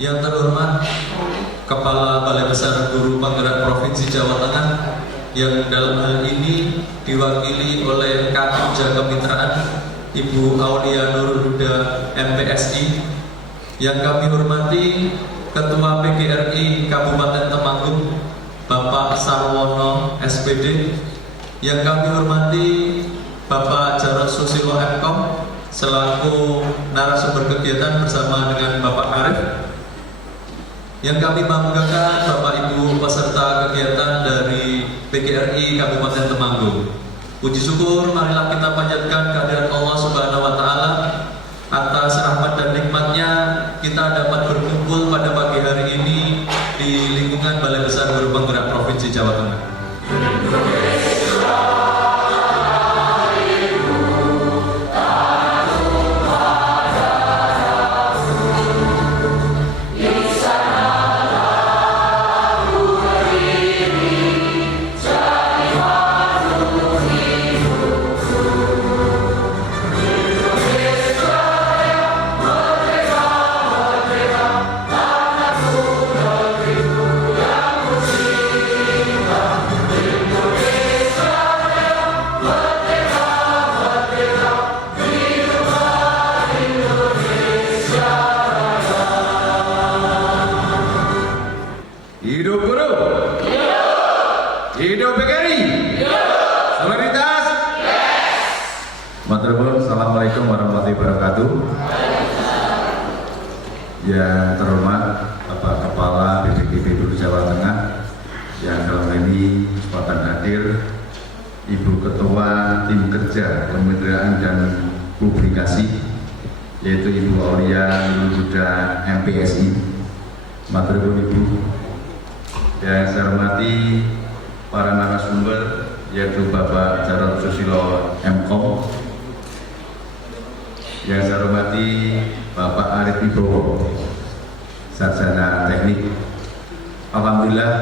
Yang terhormat Kepala Balai Besar Guru Penggerak Provinsi Jawa Tengah, yang dalam hal ini diwakili oleh Kadipja Kemitraan Ibu Aulia Nurul Huda MPSI. Yang kami hormati Ketua PGRI Kabupaten Temanggung Bapak Sarwono SPD. Yang kami hormati Bapak Jarod Susilo MKOM selaku narasumber kegiatan bersama dengan Bapak Arif. Yang kami banggakan Bapak Ibu peserta kegiatan dari PGRI Kabupaten Temanggung. Puji syukur marilah kita panjatkan kehadirat Allah Subhanahu wa taala atas rahmat dan nikmatnya kita dapat berkumpul pada pagi hari ini di lingkungan Balai Besar Guru Penggerak Provinsi Jawa Tengah. Hidup guru, hidup PGRI, solidaritas. Matur nuwun, assalamualaikum warahmatullahi wabarakatuh. Yang terhormat Bapak Kepala BPKB Guru Jawa Tengah, yang dalam ini kesempatan hadir Ibu Ketua Tim Kerja Kemitraan dan Publikasi, yaitu Ibu Aulia Nurul Huda MPSI. Matur nuwun Ibu. Yang saya hormati para narasumber, yaitu Bapak Jarod Susilo MKOM. Yang saya hormati Bapak Arif Wibowo, Sarjana Teknik. Alhamdulillah,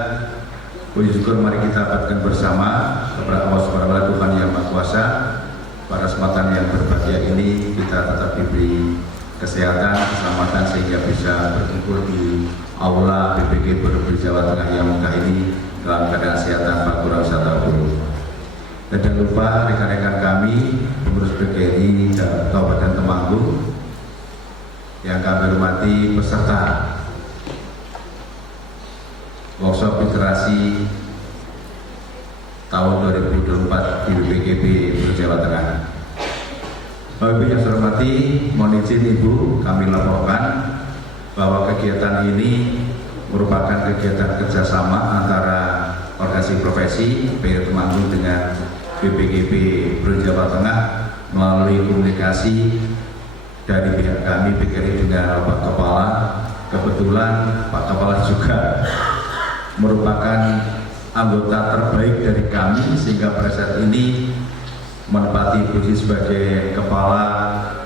puji syukur mari kita dapatkan bersama kepada Allah Subhanahu wa taala, Tuhan yang Maha Kuasa. Pada kesempatan yang berbahagia ini kita tetap diberi kesehatan, keselamatan sehingga bisa berkumpul di Aula BPK Provinsi Jawa Tengah yang megah ini dalam keadaan sehat tanpa kurang satu pun. Dan jangan lupa rekan-rekan kami pengurus PGRI Kabupaten Temanggung yang kami hormati peserta workshop literasi tahun 2024 di BPKB Provinsi Jawa Tengah. Bapak Ibu yang saya hormati, mohon izin Ibu kami laporkan bahwa kegiatan ini merupakan kegiatan kerjasama antara organisasi profesi PGRI Temanggung dengan BPKB Provinsi Jawa Tengah melalui komunikasi dari pihak kami PGRI dengan Pak Kepala. Kebetulan Pak Kepala juga merupakan anggota terbaik dari kami sehingga pada saat ini menempati posisi sebagai Kepala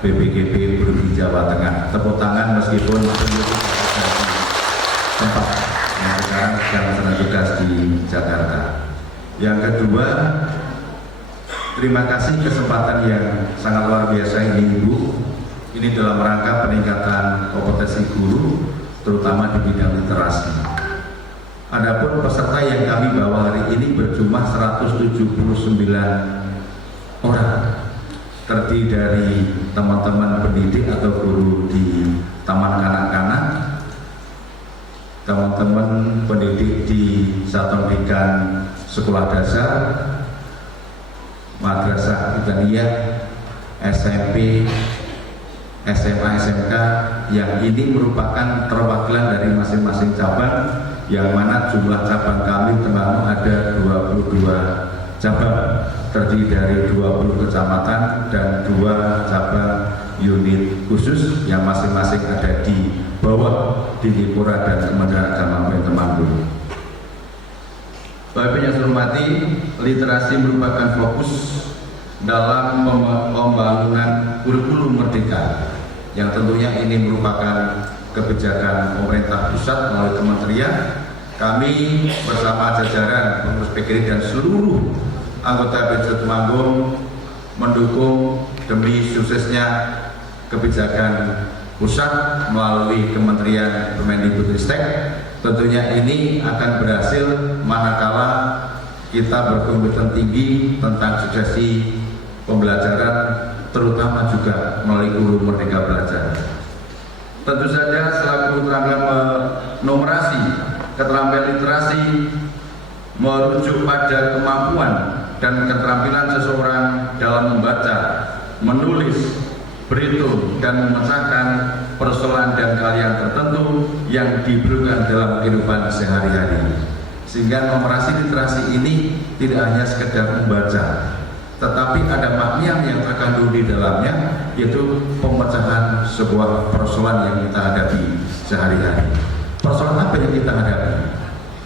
BPKB Provinsi Jawa Tengah. Tepuk tangan meskipun tempat yang sekarang sedang tugas di Jakarta. Yang kedua, terima kasih kesempatan yang sangat luar biasa ini Ibu. Ini dalam rangka peningkatan kompetensi guru, terutama di bidang literasi. Adapun peserta yang kami bawa hari ini berjumlah 179 orang, terdiri dari teman-teman pendidik atau guru di taman kanak-kanak, teman-teman pendidik di satuan pendidikan sekolah dasar, madrasah ibtidaiyah, SMP, SMA, SMK, yang ini merupakan perwakilan dari masing-masing cabang, yang mana jumlah cabang kami Temanggung ada 22 cabang, terdiri dari 20 kecamatan dan 2 cabang unit khusus yang masing-masing ada di bawah Dindipura dan Kementerian Agama Temanggung. Bapak yang saya hormati, literasi merupakan fokus dalam pembangunan kurikulum merdeka, yang tentunya ini merupakan kebijakan pemerintah pusat melalui kementerian. Kami bersama jajaran pengurus PGRI dan seluruh anggota BPK Temanggung mendukung demi suksesnya kebijakan pusat melalui Kementerian Kemendikbudristek. Tentunya ini akan berhasil manakala kita berkomitmen tinggi tentang suksesi pembelajaran, terutama juga melalui guru Merdeka Belajar. Tentu saja selaku tenaga numerasi, keterampilan literasi merujuk pada kemampuan dan keterampilan seseorang dalam membaca, menulis, berhitung, dan memecahkan persoalan dan keahlian tertentu yang diperlukan dalam kehidupan sehari-hari. Sehingga numerasi literasi ini tidak hanya sekedar membaca, tetapi ada makna yang terkandung di dalamnya, yaitu pemecahan sebuah persoalan yang kita hadapi sehari-hari. Persoalan apa yang kita hadapi?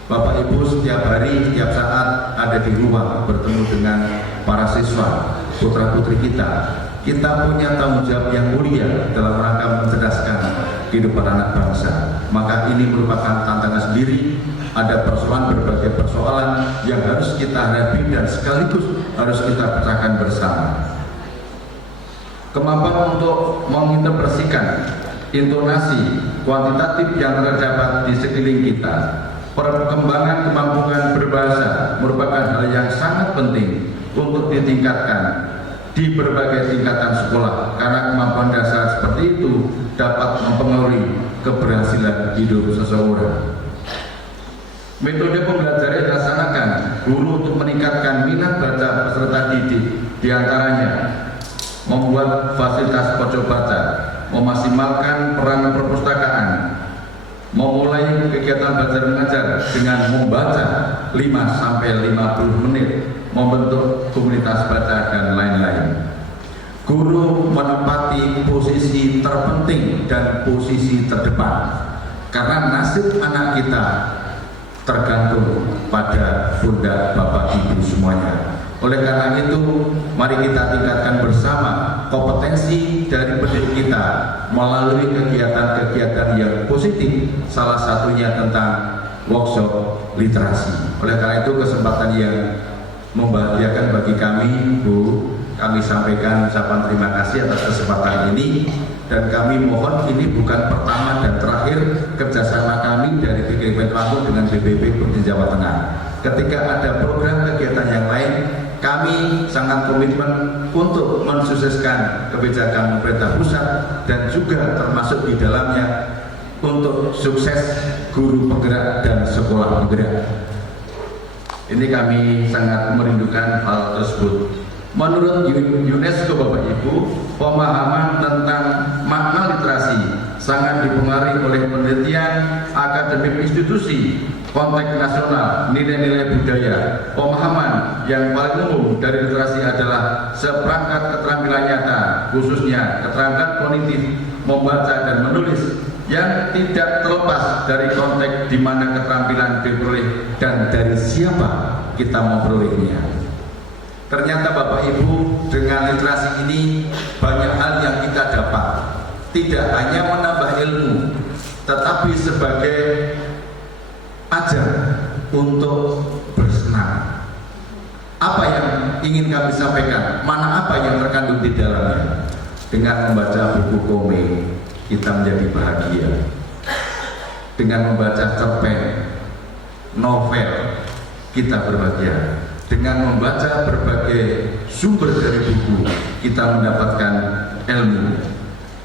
Bapak Ibu setiap hari, setiap saat ada di ruang bertemu dengan para siswa, putra-putri kita. Kita punya tanggung jawab yang mulia dalam rangka mencerdaskan kehidupan anak bangsa. Maka ini merupakan tantangan sendiri. Ada persoalan, berbagai persoalan yang harus kita hadapi dan sekaligus harus kita pecahkan bersama. Kemampuan untuk menginterpretasikan intonasi kuantitatif yang terdapat di sekeliling kita, perkembangan kemampuan berbahasa merupakan hal yang sangat penting untuk ditingkatkan di berbagai tingkatan sekolah, karena kemampuan dasar seperti itu dapat mempengaruhi keberhasilan hidup seseorang. Metode pembelajaran dilaksanakan guru untuk meningkatkan minat baca peserta didik, diantaranya membuat fasilitas pojok baca, memaksimalkan peran perpustakaan, memulai kegiatan belajar mengajar dengan membaca 5-50 menit, membentuk komunitas baca, dan lain-lain. Guru menempati posisi terpenting dan posisi terdepan, karena nasib anak kita tergantung pada pundak Bapak Ibu semuanya. Oleh karena itu, mari kita tingkatkan bersama kompetensi dari pendidik kita melalui kegiatan-kegiatan yang positif, salah satunya tentang workshop literasi. Oleh karena itu, kesempatan yang membahagiakan bagi kami, Bu, kami sampaikan ucapan terima kasih atas kesempatan ini, dan kami mohon ini bukan pertama dan terakhir kerjasama kami dari BKP Lampung dengan BPP Provinsi Jawa Tengah. Ketika ada program kegiatan yang lain, kami sangat komitmen untuk mensukseskan kebijakan pemerintah pusat dan juga termasuk di dalamnya untuk sukses guru penggerak dan sekolah penggerak. Ini kami sangat merindukan hal tersebut. Menurut UNESCO, Bapak Ibu, pemahaman tentang makna literasi sangat dipengaruhi oleh penelitian akademik institusi, konteks nasional, nilai-nilai budaya. Pemahaman yang paling umum dari literasi adalah seperangkat keterampilan nyata, khususnya keterampilan kognitif, membaca dan menulis, yang tidak terlepas dari konteks di mana keterampilan diperoleh dan dari siapa kita memperolehnya. Ternyata Bapak Ibu, dengan literasi ini banyak hal yang kita dapat. Tidak hanya menambah ilmu, tetapi sebagai ajar untuk bersenang. Apa yang ingin kami sampaikan? Mana apa yang terkandung di dalamnya? Dengan membaca buku komik, kita menjadi bahagia. Dengan membaca cerpen, novel, kita berbahagia. Dengan membaca berbagai sumber dari buku, kita mendapatkan ilmu.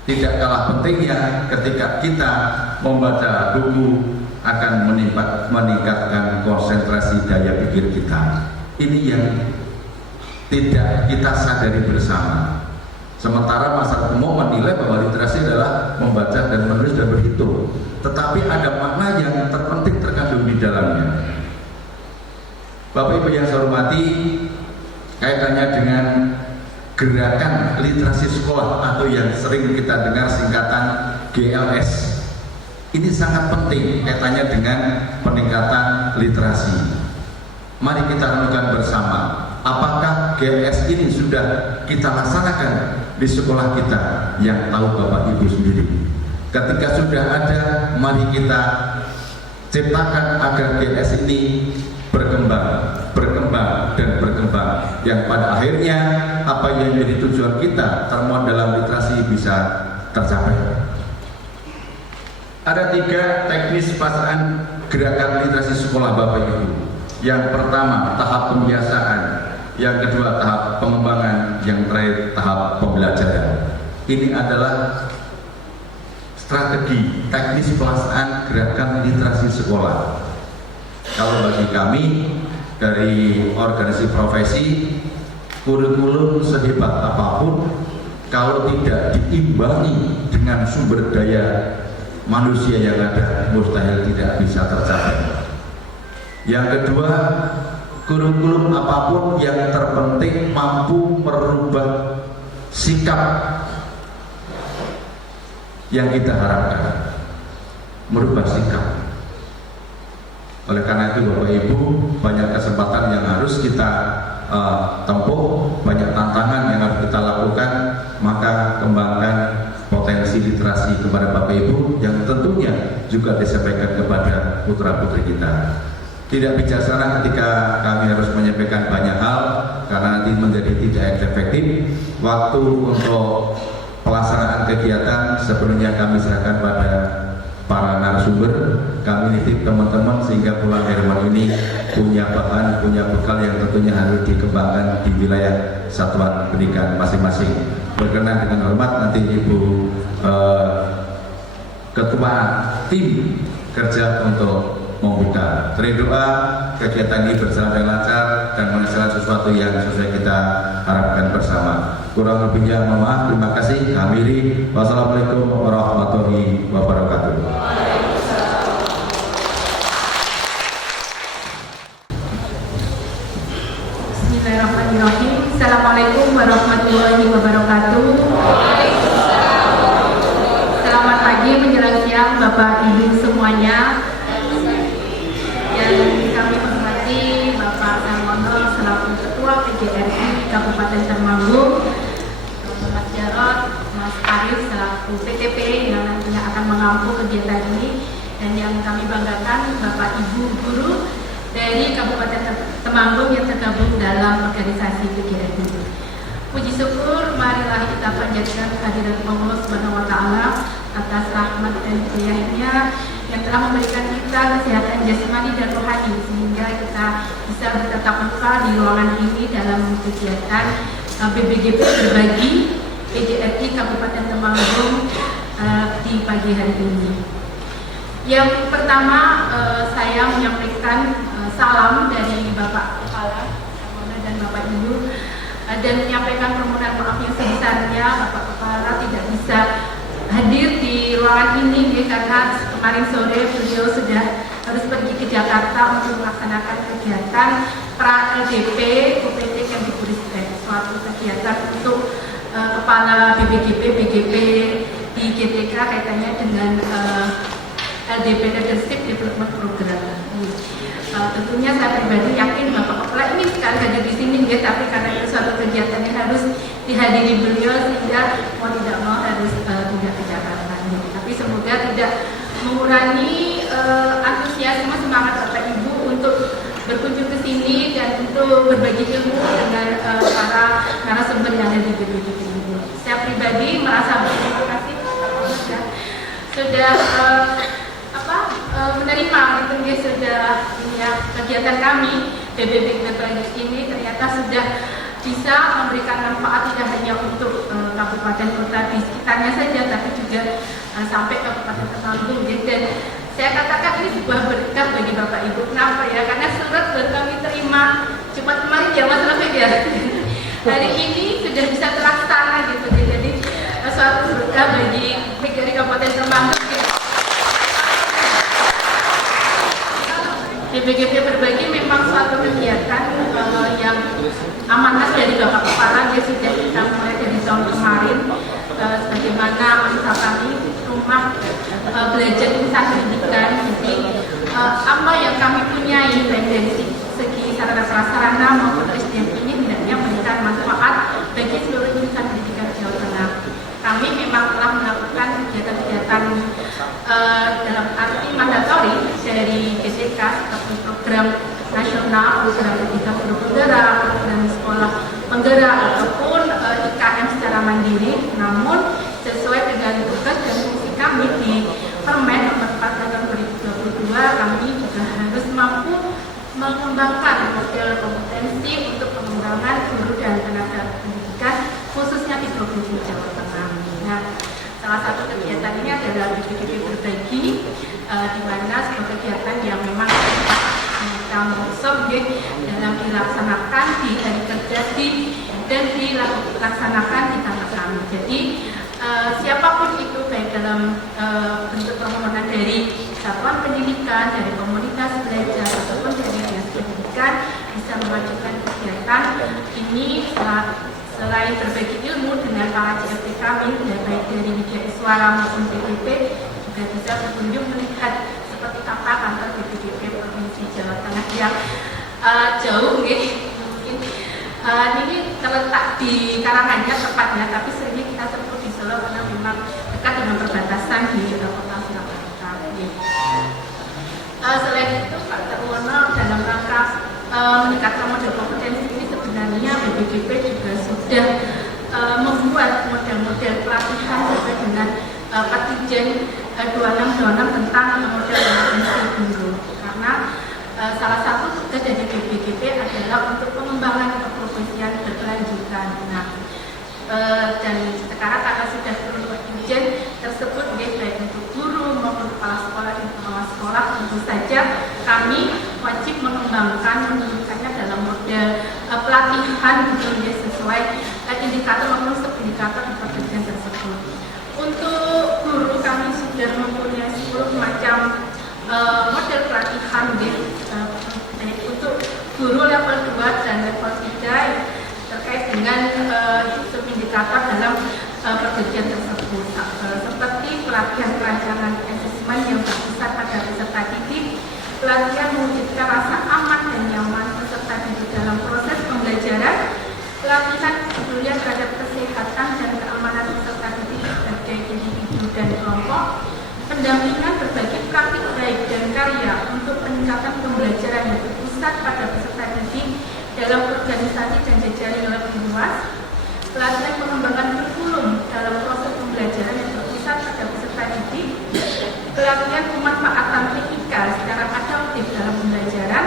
Tidak kalah pentingnya ketika kita membaca buku akan meningkatkan konsentrasi daya pikir kita. Ini yang tidak kita sadari bersama. Sementara masyarakat umum menilai bahwa literasi adalah membaca dan menulis dan berhitung, tetapi ada makna yang terpenting terkandung di dalamnya. Bapak Ibu yang saya hormati, kaitannya dengan gerakan literasi sekolah atau yang sering kita dengar singkatan GLS, ini sangat penting kaitannya dengan peningkatan literasi. Mari kita renungkan bersama, apakah GLS ini sudah kita laksanakan di sekolah kita? Yang tahu Bapak Ibu sendiri. Ketika sudah ada, mari kita ciptakan agar GLS ini berkembang dan berkembang, yang pada akhirnya apa yang menjadi tujuan kita termuat dalam literasi bisa tercapai. Ada 3 teknis pelaksanaan gerakan literasi sekolah Bapak Ibu. Yang pertama tahap pembiasaan, yang kedua tahap pengembangan, yang terakhir tahap pembelajaran. Ini adalah strategi teknis pelaksanaan gerakan literasi sekolah. Kalau bagi kami dari organisasi profesi, kurikulum sehebat apapun kalau tidak diimbangi dengan sumber daya manusia yang ada, mustahil tidak bisa tercapai. Yang kedua, kurikulum apapun yang terpenting mampu merubah sikap yang kita harapkan, merubah sikap. Oleh karena itu Bapak Ibu, banyak kesempatan yang harus kita tempuh, banyak tantangan yang harus kita lakukan, maka kembangkan potensi literasi kepada Bapak Ibu yang tentunya juga disampaikan kepada putra-putri kita. Tidak bijaksana ketika kami harus menyampaikan banyak hal karena nanti menjadi tidak efektif. Waktu untuk pelaksanaan kegiatan sepenuhnya kami serahkan pada para narasumber. Kami nitip teman-teman sehingga pulang dari rumah ini punya bahan, punya bekal yang tentunya harus dikembangkan di wilayah satuan pendidikan masing-masing. Berkenan dengan hormat nanti Ibu Ketua Tim Kerja untuk membuka. Berdoa kegiatan ini berjalan dengan lancar dan menghasilkan sesuatu yang sesuai kita harapkan bersama. Kurang lebihnya mohon maaf. Terima kasih. Akhiri. Wassalamualaikum warahmatullahi wabarakatuh. Bismillahirrahmanirrahim. Assalamualaikum warahmatullahi wabarakatuh. Selamat pagi menjelang siang Bapak Ibu semuanya. Yang kami hormati Bapak Sarwono selaku Ketua PGRI Kabupaten Temanggung, Mas Jarod, Mas Arif selaku PTP yang nantinya akan mengampu kegiatan ini, dan yang kami banggakan Bapak Ibu guru dari Kabupaten Temanggung yang tergabung dalam organisasi PGRI. Puji syukur marilah kita panjatkan kehadirat Allah Subhanahu wa taala atas rahmat dan hidayahnya yang telah memberikan kita kesehatan jasmani dan rohani sehingga kita bisa bertatap muka di ruangan ini dalam kegiatan BBGP berbagi PGRI Kabupaten Temanggung di pagi hari ini. Yang pertama saya menyampaikan salam dari Bapak Kepala dan Bapak Ibu dan menyampaikan permohonan maaf yang sebesarnya Bapak Kepala tidak bisa hadir di ruangan ini karena kemarin sore beliau sudah harus pergi ke Jakarta untuk melaksanakan kegiatan pra LDP UPT Kemdikbudristek, suatu kegiatan untuk kepala BBGP BGP di GTK kaitannya dengan LDP Leadership Development Program. Tentunya saya pribadi yakin Bapak Kepala ingin sekali hadir di sini, tapi karena itu suatu kegiatan yang harus dihadiri beliau sehingga mau tidak mau harus tidak ke Jakarta. Tapi semoga tidak mengurangi antusiasme semangat Bapak Ibu untuk berkunjung ke sini dan untuk berbagi ilmu dengan para narasumber yang ada di BBGP ini. Saya pribadi merasa berterima kasih sudah menerima gitu ya, sudah ya, kegiatan kami BBGP ini ternyata sudah bisa memberikan manfaat tidak hanya untuk kabupaten kota di sekitarnya saja, tapi juga sampai Kabupaten Temanggung. Dan saya katakan ini sebuah berkah bagi Bapak Ibu. Kenapa ya? Karena surat baru kami terima Jumat kemarin ya Mas Rafiq ya. Hari ini sudah bisa terlaksana gitu. Jadi suatu berkah bagi PGRI Kabupaten Temanggung. BBGP berbagi memang suatu kegiatan yang amanat dari Bapak Kepala. Dia sudah kita mulai dari tahun kemarin sebagaimana masa kami rumah belajar insan pendidikan. Jadi apa yang kami punyai baik dari segi sarana prasarana maupun SDM ini hendaknya memberikan manfaat bagi seluruh insan pendidikan Jawa Tengah. Kami memang telah melakukan kegiatan-kegiatan dalam arti mandatori dari GTK seperti program nasional, program pendidikan guru penggerak, program sekolah penggerak ataupun IKM secara mandiri. Namun sesuai dengan tugas dan fungsi kami di Permen kedua, kami juga harus mampu mengembangkan model kompetensi untuk pengembangan guru dan tenaga pendidikan khususnya di Provinsi Jawa Tengah. Nah, salah satu kegiatan ini adalah BPKP Berbagi, di mana sebuah kegiatan yang memang dalam dilaksanakan di hari kerja dan dilaksanakan di kantor kami. Jadi siapapun itu, baik dalam bentuk permohonan dari satuan pendidikan, dari komunitas belajar ataupun dari dinas pendidikan, bisa mengajukan kegiatan ini selain berbagi ilmu dengan para CFP kami, baik dari Widya Iswara maupun PPP, juga bisa berkunjung melihat seperti apa kantor BPKP Provinsi Jawa Tengah yang jauh, mungkin ini terletak di Karanganyar tepatnya, tapi seringnya kita sebut di Solo karena memang dekat dengan perbatasan di kota Surakarta. Selain itu, Pak Terwono dalam rangka meningkatkan model kompetensi ini, sebenarnya BPKP juga sudah membuat model-model pelatihan sesuai dengan Pertijen 2626 tentang model kompetensi guru, karena salah satu tugas dari BPKP adalah untuk pengembangan keprofesian berkelanjutan. Nah, dan sekarang karena sudah turun Pertijen tersebut, baik untuk guru maupun kepala sekolah dan pengawas sekolah, tentu saja kami wajib mengembangkan menunjukkannya dalam model pelatihan sesuai indikator maupun subindikator di Pertijen tersebut. Untuk guru kami sudah mempunyai 10 macam model pelatihan, baik untuk guru level 2 dan level 3 terkait dengan subindikator dalam Pertijen tersebut, seperti pelatihan perancangan asesmen yang berpusat pada peserta didik, pelatihan mewujudkan rasa aman dan nyaman peserta didik dalam proses pembelajaran, pelatihan kepedulian terhadap kesehatan dan keamanan peserta didik sebagai individu dan kelompok, pendampingan berbagi praktik baik dan karya untuk peningkatan pembelajaran yang berpusat pada peserta didik dalam organisasi dan jejaring yang lebih luas, pelatihan pengembangan kurikulum dalam proses pembelajaran yang berpusat pada peserta didik, pelatihan pemanfaatan TIK secara adaptif dalam pembelajaran,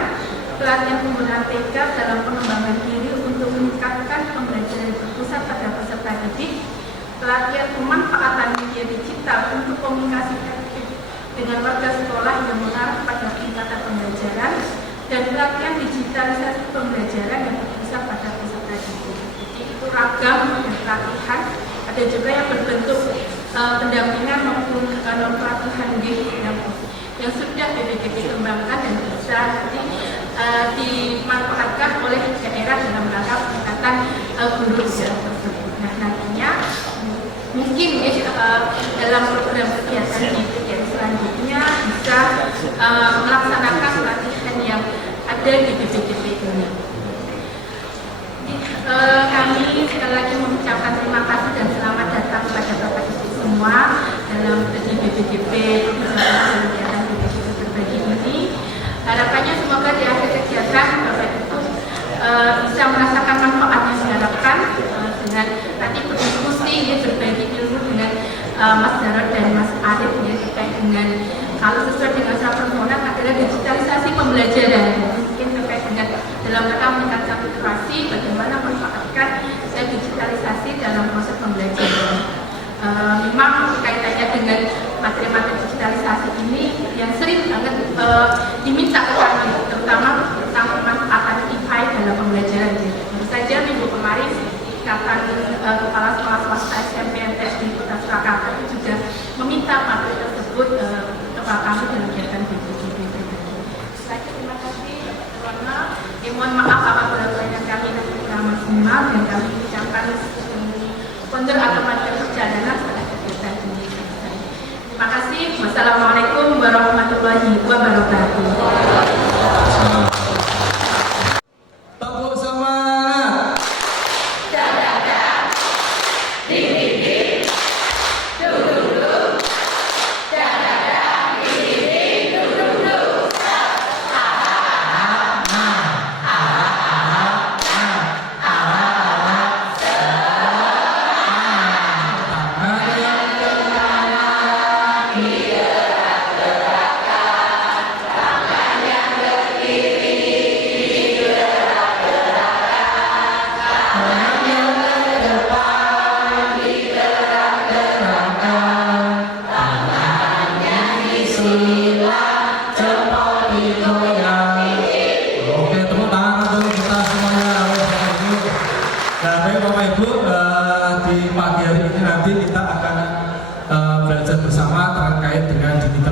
pelatihan penggunaan TK dalam pengembangan diri untuk meningkatkan pembelajaran yang berpusat pada peserta didik, pelatihan pemanfaatan media digital untuk komunikasi efektif dengan warga sekolah yang mengarah pada peningkatan pembelajaran, dan pelatihan digitalisasi pembelajaran yang berpusat pada peserta didik. Jadi itu ragam dan pelatihan, ada juga yang berbentuk pendampingan maupun pelatihan yang sudah BPKP kembangkan dan bisa dimanfaatkan oleh daerah dalam rangka peningkatan guru tersebut. Nah, nantinya mungkin dalam program kegiatan di PTN selanjutnya bisa melaksanakan pelatihan yang ada di BPKP ini. Kami sekali lagi mengucapkan terima kasih dan selamat datang kepada Bapak Ibu semua dalam BPKP kegiatan BPKP Berbagi ini. Harapannya semoga di akhir kegiatan Bapak Ibu bisa merasakan manfaat yang diharapkan dengan nanti berdiskusi, berbagi ilmu dengan Mas Jarod dan Mas Arif terkait dengan, kalau sesuai dengan surat permohonan, adalah digitalisasi pembelajaran. Mungkin terkait dengan dalam rangka meningkatkan literasi, bagaimana memanfaatkan digitalisasi dalam proses pembelajaran. Memang kaitannya dengan materi-materi digitalisasi ini yang sering banget diminta ke kami, terutama tentang pemanfaatan IPI dalam pembelajaran. Tentu saja minggu kemarin Ikatan Kepala Sekolah Swasta SMP MTS di Kota Surakarta juga meminta materi tersebut kepada kami dalam kegiatan BPKP. Terima kasih. Mohon maaf apabila banyak kami kurang maksimal, dan kami ucapkan ponder atau materi perjalanan pada kegiatan ini. Terima kasih. Wassalamualaikum warahmatullahi wabarakatuh. Tepuk semangat.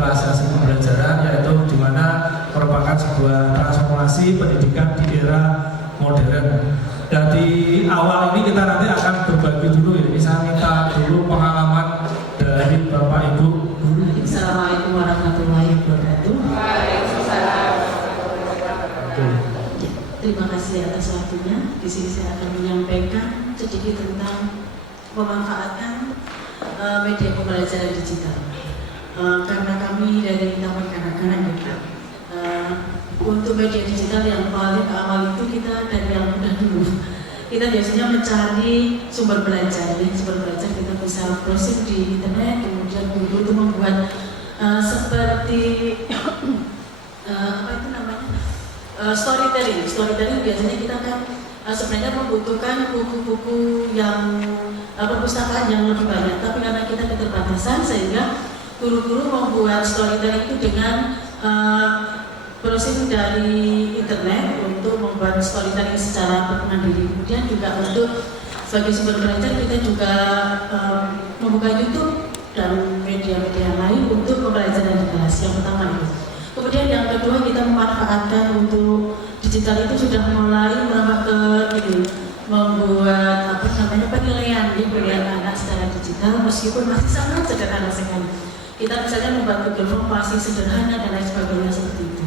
digitalisasi pembelajaran, yaitu di mana merupakan sebuah transformasi pendidikan di era modern. Dan di awal ini kita nanti akan berbagi dulu ya, bisa minta dulu pengalaman dari Bapak Ibu Guru. Assalamualaikum warahmatullahi wabarakatuh. Terima kasih atas waktunya. Di sini saya akan menyampaikan sedikit tentang memanfaatkan media pembelajaran digital. Karena kami dari Taman Kanak-kanak untuk media digital yang paling awal itu kita dari yang mudah dulu. Kita biasanya mencari sumber belajar. Jadi sumber belajar kita bisa browsing di internet, kemudian guru itu membuat seperti apa itu namanya? Storytelling biasanya kita kan sebenarnya membutuhkan buku-buku yang perpustakaan yang lebih banyak, tapi karena kita keterbatasan sehingga guru-guru membuat storytelling itu dengan browsing dari internet untuk membuat storytelling secara mandiri. Kemudian juga untuk sebagai sumber belajar kita juga membuka YouTube dan media-media lain untuk pembelajaran di kelas. Yang pertama itu. Kemudian yang kedua kita memanfaatkan untuk digital itu sudah mulai merambah ke ini, membuat penilaian anak secara digital meskipun masih sangat sederhana sekali. Kita misalnya membuat Google Form masih sederhana dan lain sebagainya seperti itu.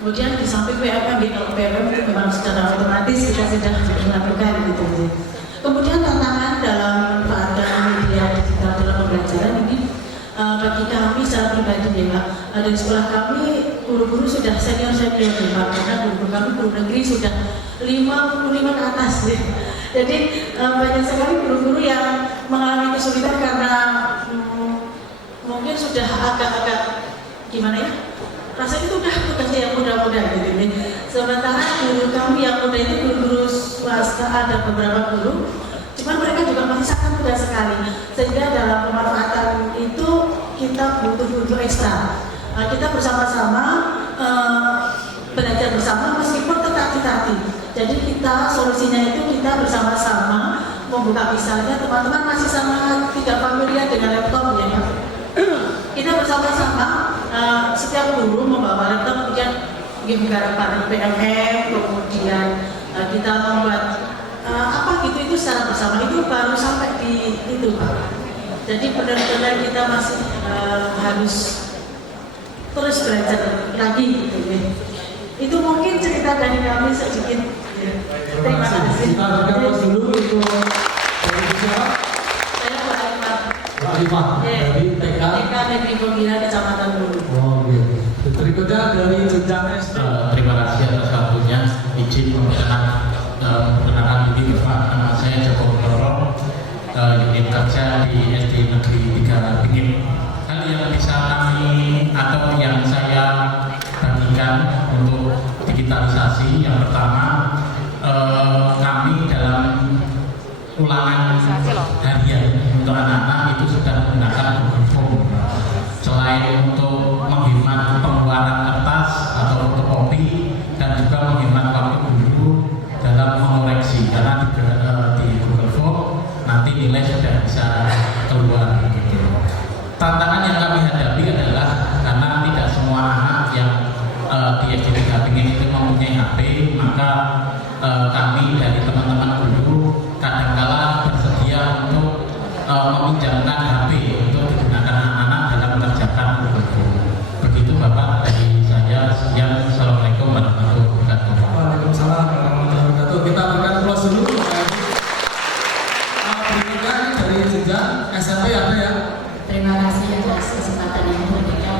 Kemudian di samping PMM, kalau PMM itu memang secara otomatis kita sudah melakukan gitu. Kemudian tantangan dalam memanfaatkan media digital dalam pembelajaran ini bagi kami secara pribadi ya Pak, dari sekolah kami guru-guru sudah senior ya Pak, karena guru kami guru negeri sudah 55 ke atas ya. Jadi banyak sekali guru-guru yang mengalami kesulitan karena mungkin sudah agak-agak gimana ya, rasanya itu udah tugasnya yang muda-muda gitu ya. Sementara guru kami yang muda itu guru-guru swasta ada beberapa guru, cuman mereka juga masih sangat muda sekali, sehingga dalam pemanfaatan itu kita butuh ekstra. Kita bersama-sama belajar bersama meskipun tetap hati-hati. Jadi kita solusinya itu kita bersama-sama membuka, misalnya teman-teman masih sangat tidak familiar dengan laptop ya. Kita bersama-sama setiap guru membawa laptop, kemudian buka reparan PMM, kemudian kita membuat apa gitu itu secara bersama, itu baru sampai di itu Pak. Jadi benar-benar kita masih harus terus belajar lagi gitu ya. Itu mungkin cerita dari kami sedikit. Ya. Terima kasih. Kita berkata dulu untuk dari siapa? Saya Mbak Rifah dari TK Negeri Pembina Kecamatan Bulu. Oh gitu. Berikutnya dari jenjang SD. Terima kasih atas waktunya. Izin memperkenalkan diri Bapak, nama saya Joko Butoro, unit kerja di SD Negeri 3 Bingit. Hal yang bisa kami atau yang saya bagikan untuk digitalisasi, yang pertama kami dalam ulangan harian untuk anak-anak itu sudah menggunakan Google Form. Selain untuk menghemat pengeluaran kertas atau fotokopi dan juga menghemat waktu guru dalam mengoreksi, karena di Google Form nanti nilai sudah bisa keluar gitu. Tantangan yang kami hadapi adalah karena tidak semua anak yang di SD 3 Bingit itu mempunyai HP, maka kami dari teman-teman guru kadangkala bersedia untuk meminjamkan HP untuk digunakan anak-anak dalam mengerjakan Google Form. Begitu Bapak dari saya. Sekian. Assalamualaikum warahmatullahi wabarakatuh. Waalaikumsalam warahmatullahi wabarakatuh. Kita berikan close dulu. Berikutnya dari jenjang SMP ada ya. Terima kasih atas kesempatan yang diberikan.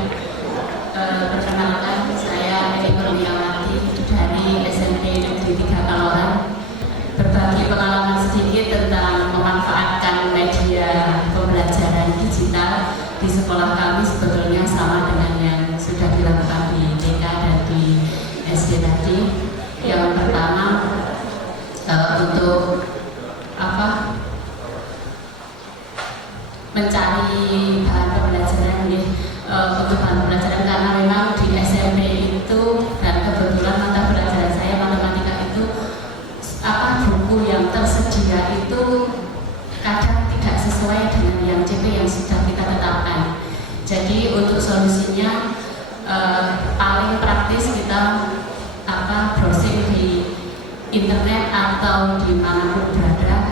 Perkenalkan, saya Edi Kurniawati dari SMP Negeri 3 Kaloran. Berbagi pengalaman sedikit tentang memanfaatkan media pembelajaran digital di sekolah kami sebetulnya sama dengan yang sudah dilakukan di TK dan di SD tadi. Yang pertama untuk mencari bahan pembelajaran untuk bahan pembelajaran, karena memang di SMP itu dan kebetulan mata pelajaran saya matematika itu buku yang tersedia itu kadang tidak sesuai dengan yang CP yang sudah kita tetapkan. Jadi untuk solusinya paling praktis kita browsing di internet atau di manapun berada,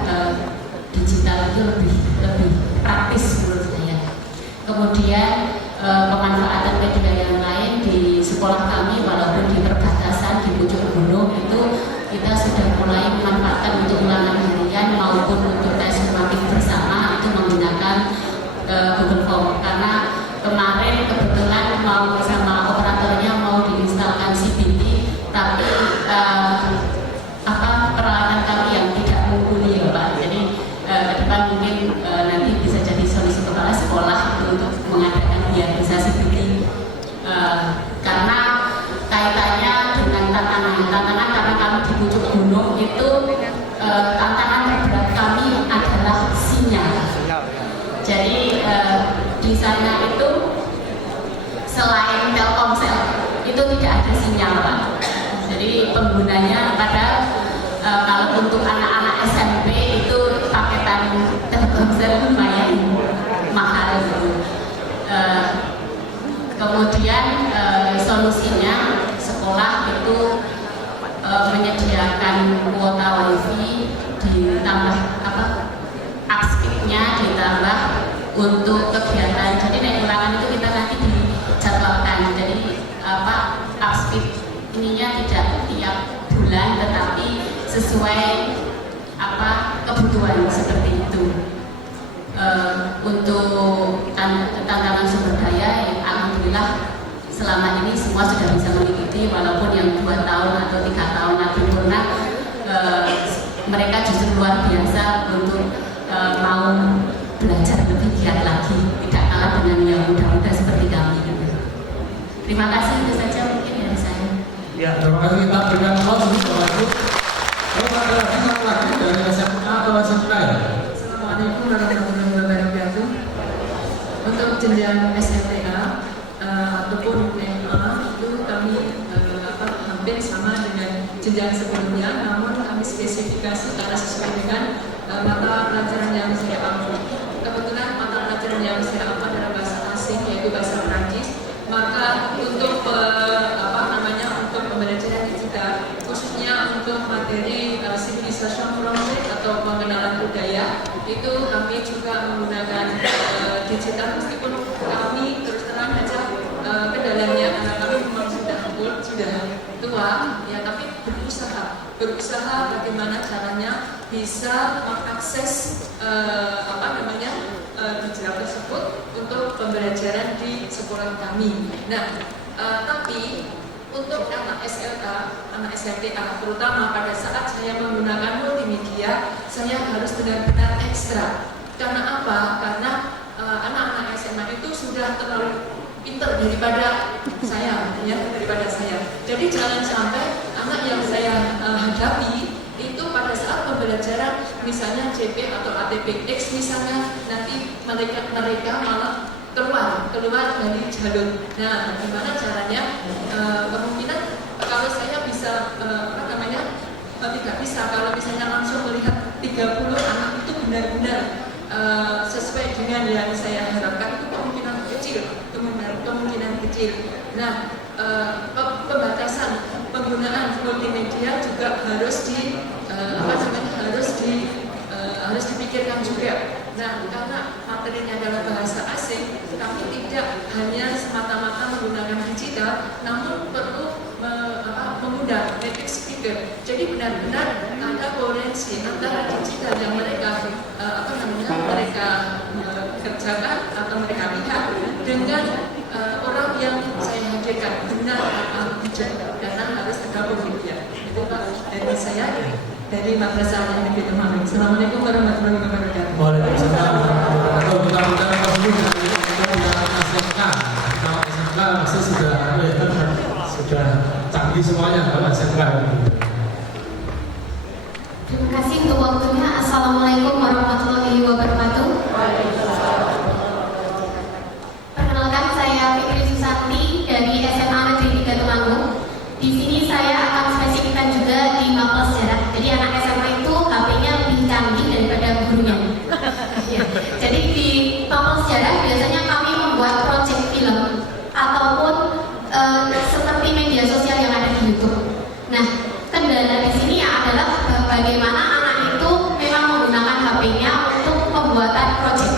digital itu lebih praktis menurut saya. Kemudian pemanfaatan media yang lain di sekolah kami, walaupun di perbatasan di pucuk gunung itu kita sudah mulai memanfaatkan untuk ulangan harian maupun untuk tes formatif bersama itu menggunakan Google Form, karena kemarin kebetulan mau bersama operatornya mau diinstalkan CBT, tapi peralatan kami yang tidak mumpuni ya Pak. Jadi ke depan mungkin nanti bisa jadi solusi kepala sekolah untuk mengadakan biar bisa CBT, karena kaitannya dengan tantangan karena kami di pucuk gunung itu tantangan terberat kami adalah sinyal. Jadi di sana itu selain Telkomsel itu tidak ada sinyal Pak. Jadi penggunanya kalau untuk anak-anak SMP itu paketan Telkomsel lumayan mahal gitu. Kemudian solusinya sekolah itu menyediakan kuota wifi ditambah upspeed-nya ditambah untuk kegiatan. Jadi naik ulangan itu kita nanti dijadwalkan. Jadi upspeed ininya tidak tiap bulan tetapi sesuai kebutuhan seperti itu. Untuk tantangan sumber daya yang alhamdulillah selama ini semua sudah bisa mengikuti, walaupun yang 2 tahun atau 3 tahun lagi pernah mereka justru luar biasa untuk mau belajar lebih giat lagi, tidak kalah dengan yang muda-muda seperti kami. Terima kasih, itu saja mungkin dari saya. Ya, terima kasih. Kita berikan aplaus untuk Bapak Ibu. Kalau ada lagi satu lagi dari SMK atau SMK ya? Assalamualaikum warahmatullahi wabarakatuh. Untuk jenjang SMTA ataupun SMA itu kami hampir sama dengan jenjang sebelumnya, namun kami spesifikasi karena sesuai dengan mata pelajaran yang saya ambil. Kebetulan mata pelajaran yang saya ambil adalah bahasa asing, yaitu bahasa Prancis. Maka untuk untuk pembelajaran digital, khususnya untuk materi civilisation project atau pengenalan budaya, itu kami juga menggunakan digital, meskipun kami terus terang saja kendalanya karena kami memang sudah tua ya, tapi berusaha bagaimana caranya bisa mengakses digital tersebut untuk pembelajaran di sekolah kami. Nah, tapi untuk anak SLK, anak SLTA, terutama pada saat saya menggunakan multimedia, saya harus benar-benar ekstra. Karena apa? Karena anak-anak SMA itu sudah terlalu pintar daripada saya. Jadi jangan sampai anak yang saya hadapi itu pada saat pembelajaran misalnya CP atau ATPX misalnya, nanti mereka malah keluar dari jalur. Nah, gimana caranya? Kemungkinan kalau saya bisa tidak bisa kalau misalnya langsung melihat 30 anak itu benar-benar sesuai dengan yang saya harapkan, itu kemungkinan kecil. Nah, pembatasan penggunaan multimedia juga harus dipikirkan juga. Nah, karena materinya adalah bahasa asing, kami tidak hanya semata-mata menggunakan digital, namun perlu mengundang native speaker. Jadi benar-benar ada koherensi antara digital yang mereka kerjakan atau mereka lihat dengan orang yang saya hadirkan benar karena harus ada pembuktian. Itu Pak dari saya, dari Madrasah yang lebih Temanggung. Assalamualaikum warahmatullahi wabarakatuh. Waalaikumsalam warahmatullahi wabarakatuh. Kita bicara dulu dari SMK. Kalau SMK pasti sudah canggih semuanya kalau SMK. Terima kasih untuk waktunya. Assalamualaikum warahmatullahi wabarakatuh. Perkenalkan, saya Fitri Susanti dari SMA Negeri 3 Temanggung. Di sini saya akan spesifikkan juga di mapel sejarah. Jadi anak SMA itu HP-nya lebih canggih daripada gurunya. Jadi di mapel sejarah biasanya kami membuat proyek film ataupun seperti media sosial yang ada di YouTube. Nah, kendala di sini adalah bagaimana anak itu memang menggunakan HP-nya untuk pembuatan project.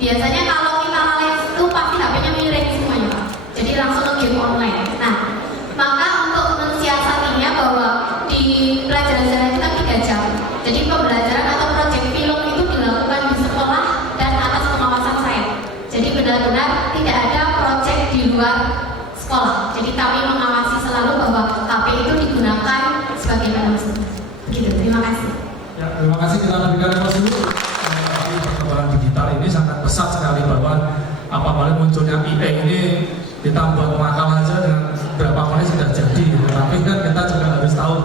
Biasanya kalau kita les itu pasti HP-nya miring semuanya, Pak. Jadi langsung ke game online. Nah, maka untuk mensiasatinya bahwa di pelajaran sejarah kita 3 jam. Jadi pembelajaran atau project film itu dilakukan di sekolah dan atas pengawasan saya. Jadi benar-benar tidak ada project di luar sekolah. Jadi kami mengawasi selalu bahwa HP itu digunakan sebagaimana mestinya. Begitu, terima kasih. Ya, terima kasih, kita berikan aplaus dulu. Perkembangan digital ini sangat pesat sekali, bahwa apabila munculnya IA ini kita buat makal aja dengan berapa menit sudah jadi. Tapi kan kita juga harus tahu,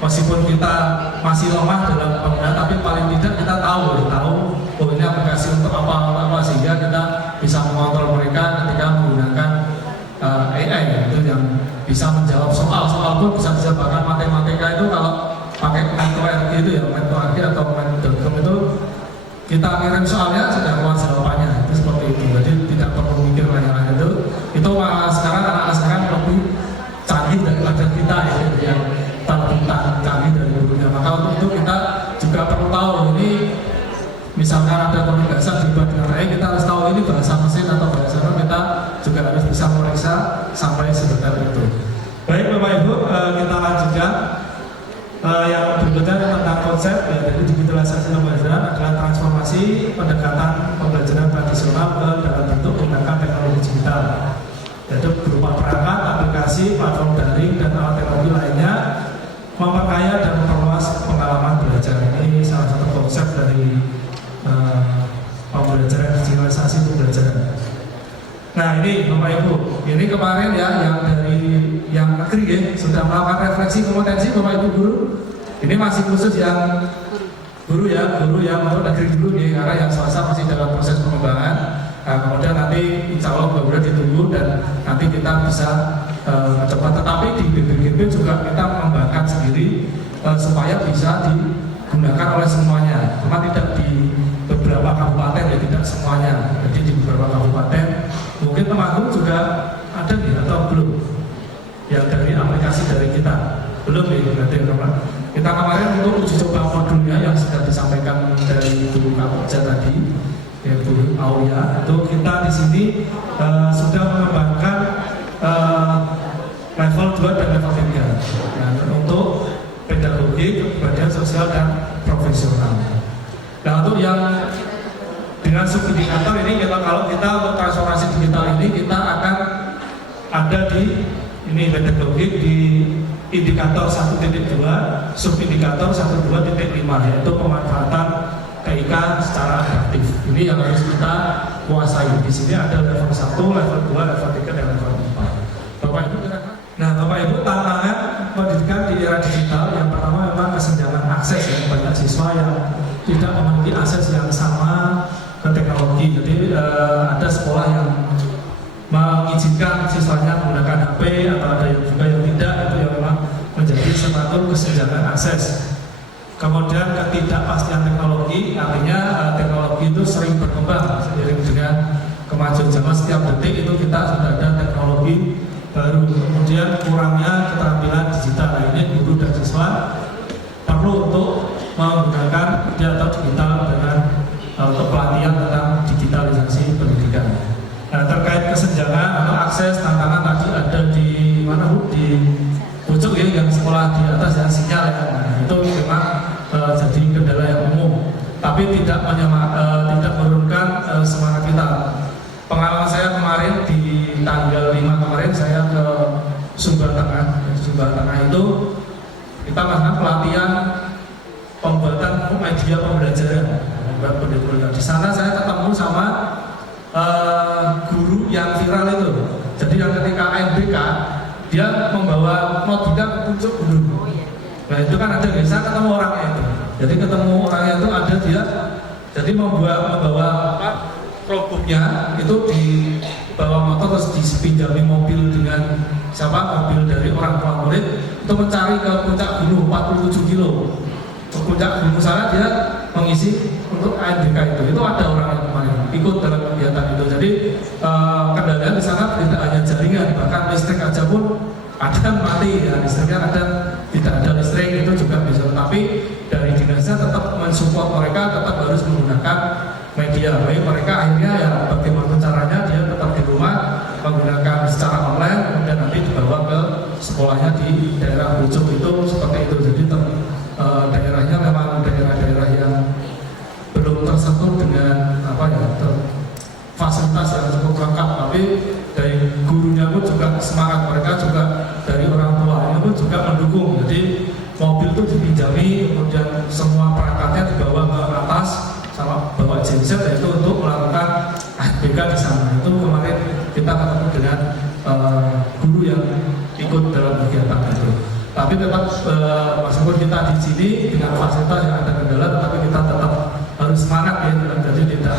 meskipun kita masih lemah dalam penggunaan, tapi paling tidak kita tahu oh ini aplikasi untuk apa sehingga kita bisa mengontrol mereka ketika menggunakan AI itu yang bisa menjawab soal pun bisa bahkan matematika itu kalau pakai Math2RG itu ya, Math2RG atau Math.com itu kita kirim soalnya sudah keluar jawabannya, itu seperti itu. Jadi tidak perlu mikir lain-lain itu malah sekarang anak-anak sekarang lebih canggih daripada kita ya, yang tentang canggih dari gurunya. Maka untuk itu kita juga perlu tahu ini, misalkan ada penugasan di bagian lain, kita harus tahu ini bahasa mesin atau bahasa apa, kita juga harus bisa memeriksa sampai sedetail itu. Baik Bapak Ibu, kita lanjutkan. Yang berikutnya tentang konsep ya, dari digitalisasi pembelajaran adalah transformasi pendekatan pembelajaran tradisional ke dalam bentuk menggunakan teknologi digital, yaitu berupa perangkat, aplikasi, platform daring dan alat teknologi lainnya, memperkaya dan memperluas pengalaman belajar. Ini salah satu konsep dari pembelajaran, digitalisasi pembelajaran. Nah ini Bapak Ibu, ini kemarin ya yang dari yang negeri ya, sudah melakukan refleksi kompetensi Bapak Ibu guru. Ini masih khusus yang guru yang mau negeri dulu nih, karena yang swasta masih dalam proses pengembangan. Nah, kemudian nanti insya Allah benar-benar ditunggu dan nanti kita bisa cepat. Tetapi di BPGB juga kita mengembangkan sendiri supaya bisa digunakan oleh semuanya. Cuma tidak di beberapa kabupaten ya, tidak semuanya. Jadi di beberapa kabupaten mungkin Temanggung juga ada nih atau belum? Yang dari aplikasi dari kita belum nih berarti teman. Kita kemarin untuk uji coba modulnya yang sudah disampaikan dari Bu Kapolja tadi, ya Bu Aulia, itu kita di sini sudah mengembangkan level 2 dan level 3 ya, untuk pedagogi, kepribadian sosial dan profesional. Nah untuk yang dengan subindikator ini, kalau kita untuk transformasi digital ini kita akan ada di ini pedagogi di indikator 1.2, subindikator 1.2.5, yaitu pemanfaatan TIK secara efektif. Ini yang harus kita kuasai. Di sini ada level 1, level 2, level 3, dan level 4. Bapak Ibu kira-kira? Nah Bapak Ibu, tantangan pendidikan di era digital yang pertama memang kesenjangan akses ya, banyak siswa yang tidak memiliki akses yang sama ke teknologi. Jadi ada sekolah yang mengizinkan siswanya menggunakan HP atau ada yang juga yang tidak, itu yang memang menjadi suatu kesenjangan akses. Kemudian ketidakpastian teknologi, artinya teknologi itu sering berkembang seiring dengan kemajuan zaman. Setiap detik itu kita sudah ada teknologi baru. Kemudian kurangnya keterampilan digital. Nah, ini guru dan siswa perlu untuk menggunakan media atau digital dengan untuk pelatihan tentang digitalisasi pendidikan. Nah, terkait kesenjangan atau akses, tantangan tadi ada di mana Bu? Di pucuk ya, yang sekolah di atas yang sinyal ya. Nah, itu memang jadi kendala yang umum, tapi tidak menurunkan semangat kita. Pengalaman saya kemarin di tanggal 5 kemarin saya ke Sumbar Tengah. Sumbar Tengah itu kita melakukan pelatihan pembuatan media pembelajaran. Di sana saya ketemu sama guru yang viral itu. Jadi yang ketika AMBK dia membawa mobilnya ke puncak gunung. Nah itu kan ada saya ketemu orangnya itu. Jadi ketemu orangnya itu ada dia. Jadi membawa robotnya itu dibawa motor terus dipinjami mobil dengan mobil dari orang tua murid itu mencari ke puncak gunung 47 kilo. Ke puncak gunung sana dia mengisi untuk AMBK itu ada orang yang kemarin ikut dalam kegiatan itu. Jadi kendala lihat di sana tidak hanya jaringan, bahkan listrik aja pun kadang mati ya, listriknya kadang tidak ada listrik, itu juga bisa. Tapi dari dinasnya tetap mensupport mereka, tetap harus menggunakan media. Baik mereka akhirnya ya bagaimana caranya dia tetap di rumah menggunakan secara online, kemudian nanti dibawa ke sekolahnya di daerah ujung itu seperti itu. Jadi daerahnya memang daerah-daerah yang belum tersentuh dengan fasilitas yang cukup lengkap, tapi dari gurunya pun juga semangat, mereka juga dari orang tuanya pun juga mendukung. Jadi mobil itu dipinjami, kemudian semua perangkatnya dibawa ke atas sama bawa genset, yaitu untuk melakukan ABK di sana. Itu kemarin kita ketemu dengan guru yang ikut dalam kegiatan itu. Tapi tetap meskipun kita di sini dengan fasilitas yang ada kendala, tetapi kita tetap harus semangat ya. Jadi tidak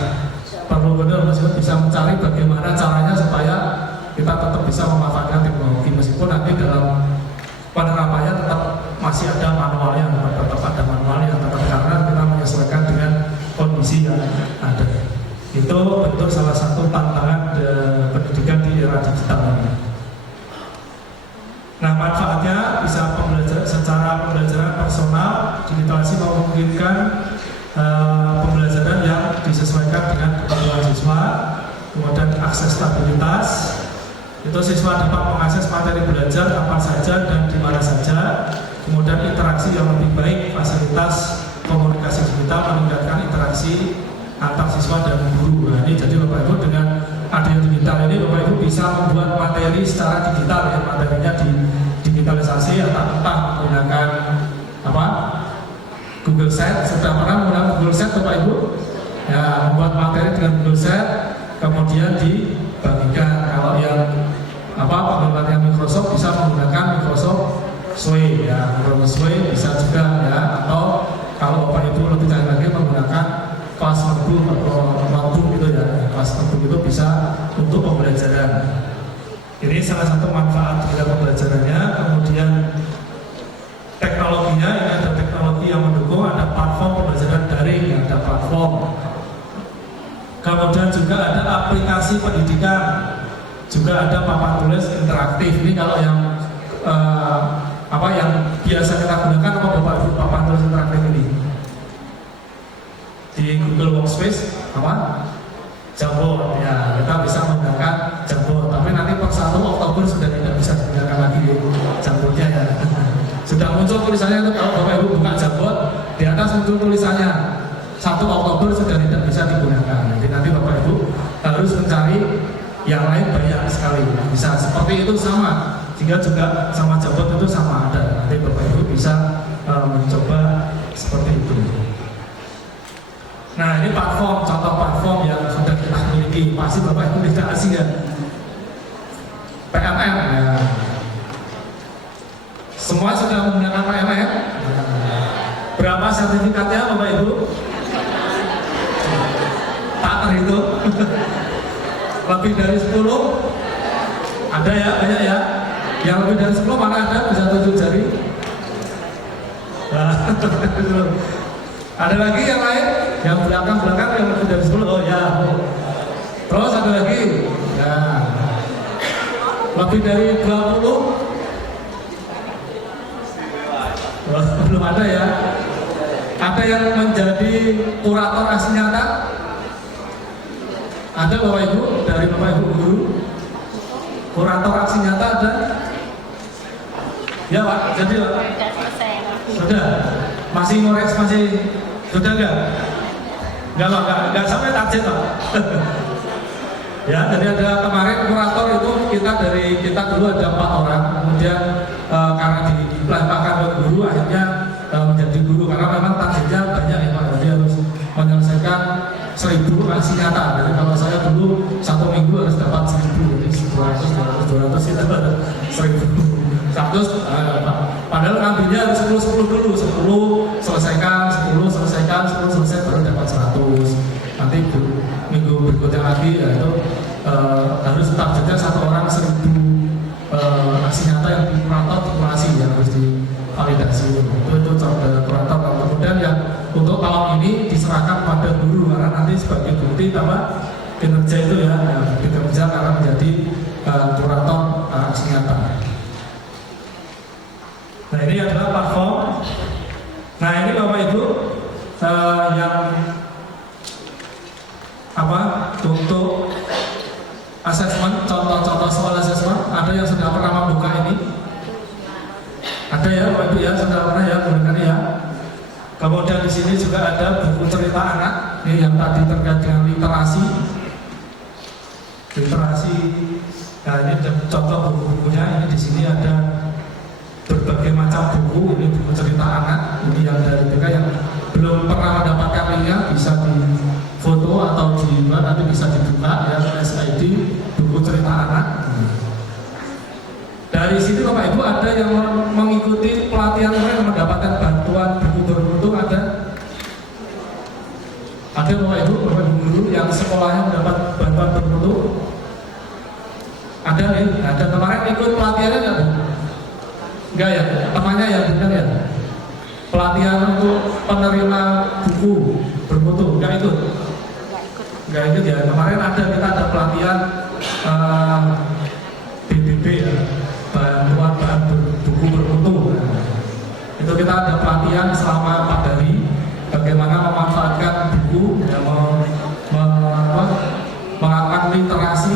perlu benar bisa mencari bagaimana caranya supaya kita tetap bisa memanfaatkan teknologi, meskipun nanti dalam penerapannya tetap masih ada manualnya, tetap ada manualnya, tetap karena kita menyesuaikan dengan kondisi yang ada. Itu bentuk salah satu tantangan pendidikan di era digital ini. Nah, manfaatnya bisa secara pembelajaran personal, digitalisasi memungkinkan pembelajaran yang disesuaikan dengan kebutuhan siswa, kemudian akses stabilitas. Itu siswa dapat mengakses materi belajar kapan saja dan di mana saja. Kemudian interaksi yang lebih baik, fasilitas komunikasi digital meningkatkan interaksi antar siswa dan guru. Nah, ini jadi Bapak Ibu dengan adanya digital ini Bapak Ibu bisa membuat materi secara digital ya, materinya digitalisasi entah menggunakan Google Sheet. Sudah pernah menggunakan Google Sheet Bapak Ibu? Ya, membuat materi dengan Google Sheet kemudian dibagikan. Kalau yang penggemarnya Microsoft bisa menggunakan Microsoft Suite ya, Microsoft Suite bisa juga ya, atau kalau Bapak Ibu lebih canggih lagi menggunakan kelas notebook atau notebook gitu ya, kelas notebook itu bisa untuk pembelajaran. Ini salah satu manfaat dalam pembelajarannya. Kemudian teknologinya, ini ada teknologi yang mendukung, ada platform pembelajaran daring, ada platform. Kemudian juga ada aplikasi pendidikan, juga ada papan tulis interaktif. Ini kalau yang yang biasa kita gunakan Bapak Ibu, papan tulis interaktif ini di Google Workspace Jamboard ya, kita bisa menggunakan Jamboard. Tapi nanti per 1 Oktober sudah tidak bisa digunakan lagi Jamboardnya ya. Sudah muncul tulisannya itu, kalau Bapak Ibu buka Jamboard di atas muncul tulisannya 1 Oktober sudah tidak bisa digunakan. Jadi nanti Bapak Ibu harus mencari yang lain banyak sekali. Bisa seperti itu sama, sehingga juga sama Jamboard itu sama ada. Nanti Bapak Ibu bisa mencoba seperti itu. Nah, ini platform, contoh platform yang sudah kita miliki. Pasti Bapak Ibu tidak asing ya. PMM ya. Semua sudah menggunakan PMM. Berapa sertifikatnya Bapak Ibu? Tak terhitung. Lebih dari 10. Ada ya, banyak ya. Yang lebih dari 10 mana ada? Bisa tunjuk jari. Nah, ada lagi yang lain? Yang belakang-belakang yang lebih dari 10. Oh ya. Terus ada lagi. Nah, lebih dari 20. Belum ada ya. Ada yang menjadi kurator aksi nyata? Ada Bapak Ibu, dari Bapak Ibu guru? Kurator aksi nyata ada? Ya Pak, jadi Pak? Sudah? Masih ngores, sudah enggak? Enggak sampai target Pak. Ya, jadi ada kemarin kurator itu kita dulu ada 4 orang, kemudian karena dilempahkan ke guru akhirnya menjadi guru, karena memang targetnya banyak ya Pak, jadi harus menyelesaikan 1000 aksi nyata. Jadi kalau saya dulu 1 minggu harus dapat 1000, jadi 200 itu ada 1000. 100, padahal ngambilnya harus 10 dulu, 10 selesaikan, 10 selesai baru dapat 100. Nanti minggu berikutnya lagi ya itu harus targetnya 1 orang 1000 aksi nyata yang dikurasi yang harus divalidasi. Itu contoh kurator. Kemudian yang untuk tahun ini diserahkan pada guru, karena nanti sebagai bukti kinerja itu ya, kinerja karena menjadi platform. Nah ini Bapak Ibu yang untuk asesmen, contoh-contoh soal asesmen. Ada yang sudah pernah membuka ini? Ada ya Bapak Ibu ya, sudah pernah ya gunakan ya. Kemudian di sini juga ada buku cerita anak, ini yang tadi terkait dengan literasi. Nah ini contoh buku-bukunya. Ini di sini ada berbagai macam buku. Ini buku cerita anak. Ini yang dari BK yang belum pernah mendapatkan linknya bisa difoto atau nanti bisa dibuka ya, SID buku cerita anak. Dari sini Bapak Ibu ada yang mengikuti pelatihan mereka mendapatkan bantuan buku bermutu ada Bapak Ibu guru yang sekolahnya mendapat bantuan bermutu ada nih. Ada kemarin ikut pelatihannya nggak Bu? Enggak ya, temannya ya benar ya. Pelatihan untuk penerima buku bermutu enggak ikut ya. Kemarin kita ada pelatihan BBB ya, bantuan bahan buku bermutu. Itu kita ada pelatihan selama 4 hari bagaimana memanfaatkan buku yang melakukan literasi,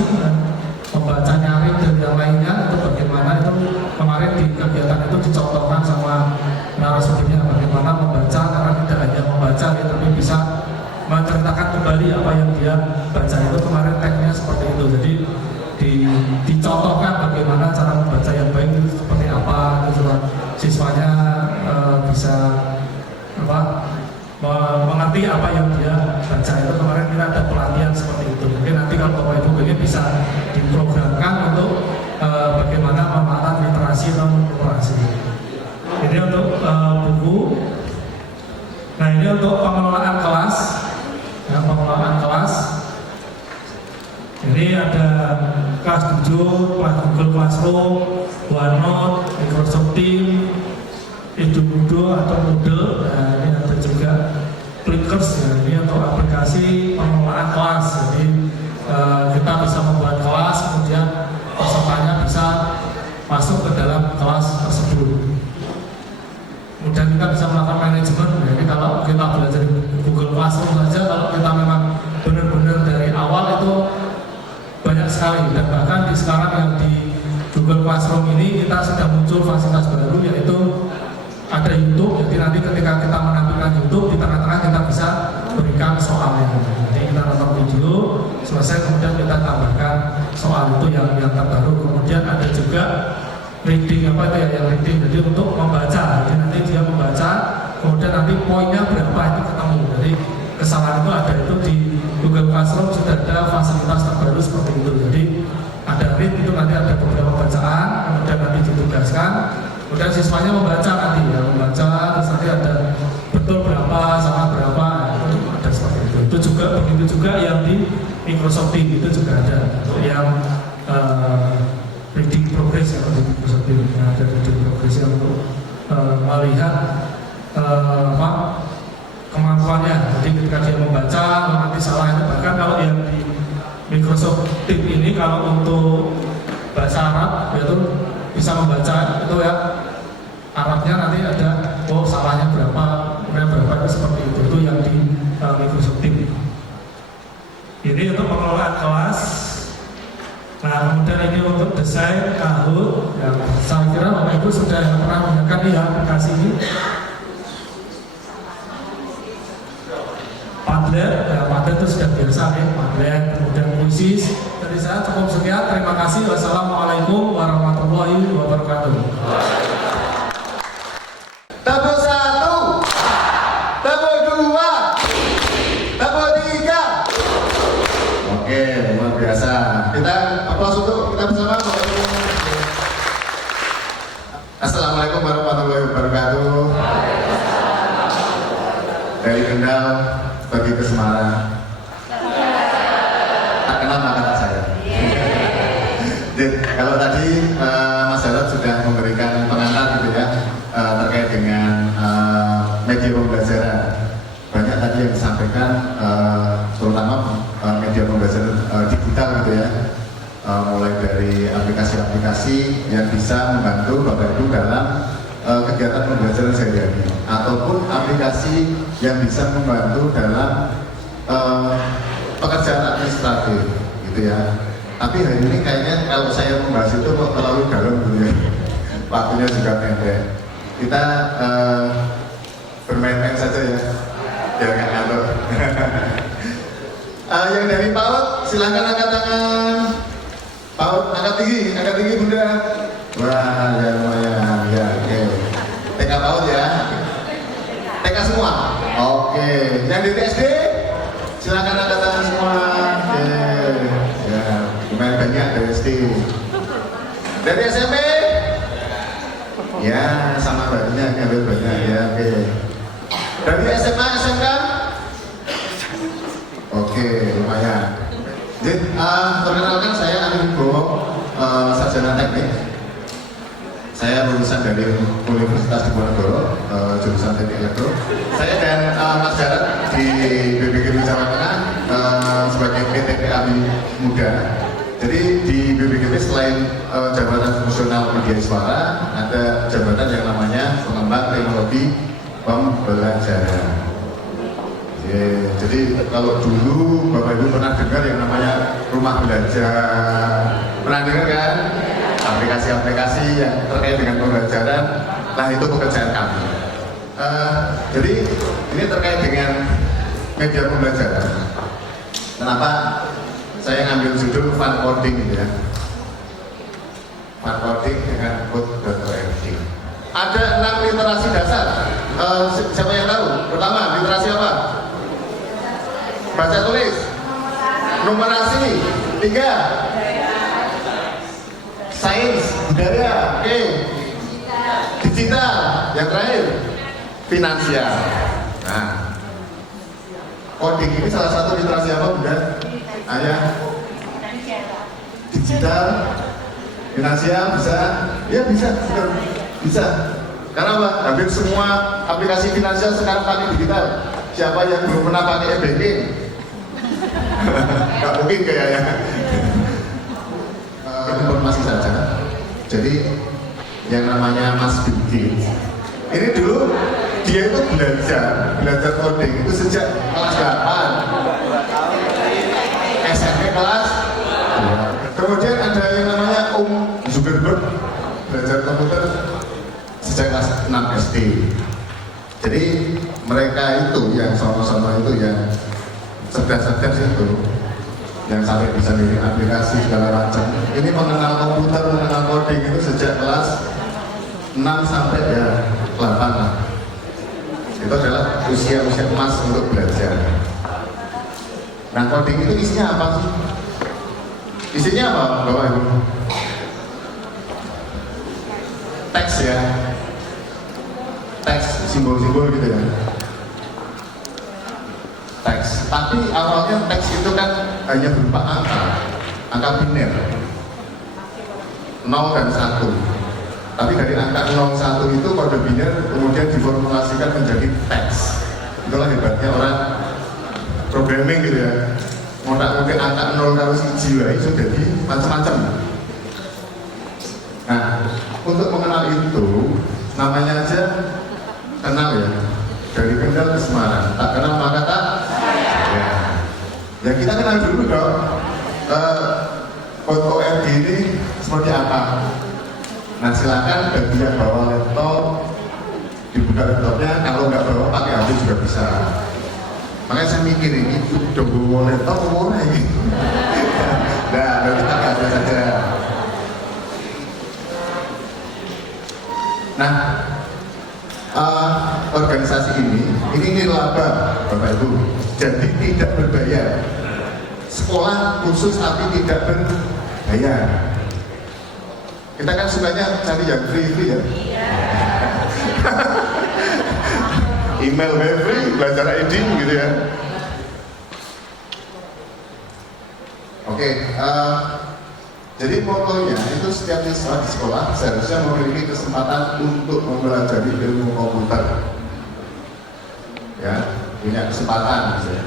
membaca nyaring dan yang lainnya. Itu bagaimana itu kemarin di kegiatan itu dicontohkan sama narasumbernya bagaimana membaca, karena tidak hanya membaca tapi bisa menceritakan kembali apa yang dia baca. Itu kemarin tekniknya seperti itu. Jadi dicontohkan bagaimana cara membaca yang baik itu seperti apa, itu siswanya bisa mengerti apa yang dia baca. Itu kemarin kita ada pelatihan seperti itu. Mungkin nanti kalau Bapak Ibu ini bisa diprogramkan untuk bagaimana pemanfaatan literasi dan literasi. Ini untuk buku. Nah ini untuk pengelolaan kelas. Ya, pengelolaan kelas. Ini ada kelas 7, kelas Google Classroom, OneNote, Microsoft Teams, Edumodo atau Moodle. Nah, ini ada juga Clickers ya. Ini untuk aplikasi pengelolaan kelas. Jadi kita bisa membuat kelas, kemudian pesertanya bisa masuk ke dalam kelas tersebut. Kemudian kita bisa melakukan manajemen. Jadi kalau kita belajar di Google Classroom saja, kalau kita memang benar-benar dari awal itu banyak sekali. Dan bahkan sekarang yang di Google Classroom ini kita sudah muncul fasilitas baru, yaitu ada YouTube. Jadi nanti ketika kita menampilkan YouTube, di tengah-tengah kita bisa berikan soalnya. Jadi kita nonton video selesai, kemudian kita tambahkan soal itu yang terbaru. Kemudian ada juga reading yang reading. Jadi untuk membaca, jadi nanti dia membaca, kemudian nanti poinnya berapa itu ketemu. Jadi kesalahan itu ada itu di Google Classroom sudah ada fasilitas terbaru seperti itu. Jadi ada read itu nanti ada beberapa bacaan, kemudian nanti ditugaskan, kemudian siswanya membaca nanti ya, membaca terus nanti ada betul berapa sama berapa, itu ada seperti itu. Itu juga begitu juga yang di Microsoft Teams itu juga ada untuk yang reading progress yang di Microsoft Teams ada reading progress yang untuk melihat kemampuannya. Jadi ketika dia membaca nanti salah itu, bahkan kalau yang di Microsoft Teams ini kalau untuk bahasa Arab yaitu bisa membaca itu ya Arabnya nanti ada salahnya berapa, kemudian berapa itu seperti itu yang di Microsoft Teams. Ini untuk pengelolaan kelas. Nah kemudian ini untuk desain Kahoot yang saya kira Bapak Ibu sudah pernah menggunakan ya aplikasi ini. Padlet, ya Padlet itu sudah biasa ya, Padlet, kemudian Quizzes. Dari saya cukup sekian, terima kasih. Wassalamualaikum warahmatullahi wabarakatuh. Tepuk 1, tepuk 2, tepuk 3. Oke, luar biasa. Kita aplaus untuk kita bersama. Assalamualaikum warahmatullahi wabarakatuh. Dari Kendal bagi ke Semarang. Tak kenal maka tak sayang. Kalau tadi Mas Jarod sudah memberikan pengantar gitu ya terkait dengan media pembelajaran. Banyak tadi yang disampaikan terutama media pembelajaran digital gitu ya. Mulai dari aplikasi-aplikasi yang bisa membantu Bapak Ibu dalam kegiatan pembelajaran sehari-hari ataupun aplikasi yang bisa membantu dalam pekerjaan administratif gitu ya. Tapi hari ini kayaknya kalau saya membahas itu kok terlalu dalam gitu ya. Waktunya juga pendek. Kita bermain-main saja ya, biar nggak ngantuk. Yang dari PAUD silahkan angkat tangan. PAUD angkat tinggi Bunda. Wah, ya lumayan, ya oke. TK PAUD ya, TK semua. Oke, yang dari SD silahkan angkat tangan semua. Ya, lumayan banyak dari SD. Dari SMP, ya sama banyak, ngambil banyak ya oke. Dari SMA, SMK, oke lumayan. Jadi perkenalkan saya Ali Wibowo, sarjana teknik. Saya lulusan dari Universitas Diponegoro, jurusan teknik elektro. Saya dan Mas Jarod di BPKB Jawa Tengah sebagai PTPA Muda. Jadi di BPKB selain jabatan fungsional media suara, ada jabatan yang namanya pengembang teknologi pembelajaran. Jadi kalau dulu Bapak Ibu pernah dengar yang namanya rumah belajar, pernah dengar kan? Aplikasi-aplikasi yang terkait dengan pembelajaran, nah itu pekerjaan kami. Jadi ini terkait dengan media pembelajaran. Kenapa saya ngambil judul fun coding gitu ya? Fun coding dengan code.org. Ada 6 literasi dasar. Siapa yang tahu? Pertama, literasi apa? Baca tulis. Numerasi. 3. Sains, budaya. Oke. Digital. Yang terakhir, finansial. Nah, coding ini salah satu literasi apa, Bunda? Ayah. Digital, finansial bisa? Ya bisa, benar. Bisa. Karena apa? Hampir semua aplikasi finansial sekarang pakai digital. Siapa yang belum pernah pakai e-banking? Gak mungkin kayaknya. Informasi saja. Jadi yang namanya Mas Bill Gates ini dulu dia itu belajar coding itu sejak kelas 8 SMP kelas 2. Kemudian ada yang namanya Zuckerberg belajar komputer sejak kelas 6 SD. Jadi mereka itu yang sama-sama itu yang cerdas-cerdas itu yang sampai bisa bikin aplikasi segala macam. Ini mengenal komputer, mengenal coding itu sejak kelas 6 sampai ya 8 lah. Itu adalah usia-usia emas untuk belajar. Nah, coding itu isinya apa sih? Isinya apa, Bapak Ibu? Teks ya. Teks, simbol-simbol gitu ya. Teks. Tapi awalnya teks itu kan hanya berupa angka biner 0 dan 1. Tapi dari angka 0, 1 itu kode biner kemudian diformulasikan menjadi teks. Itulah hebatnya orang programming gitu ya. Ngotak-ngotik angka 0 karo 1 itu jadi macam-macam. Nah, untuk mengenal itu namanya aja kenal ya. Dari Kendal ke Semarang, tak kenal maka tak ya kita kenal dulu dong. .org ini seperti apa? Nah silakan bagi yang bawa laptop dibuka laptopnya, kalau nggak bawa pakai HP juga bisa. Makanya saya mikir ini udah bawa laptop mau ini. Nah berarti pakai HP saja. Nah organisasi ini laba Bapak Ibu, jadi tidak berbayar. Sekolah khusus tapi tidak berbayar. Kita kan sukanya cari yang free ya. Email free, belajar ID gitu ya. Oke, jadi pokoknya itu setiap siswa di sekolah seharusnya memiliki kesempatan untuk mempelajari ilmu komputer. Ya, punya kesempatan gitu ya.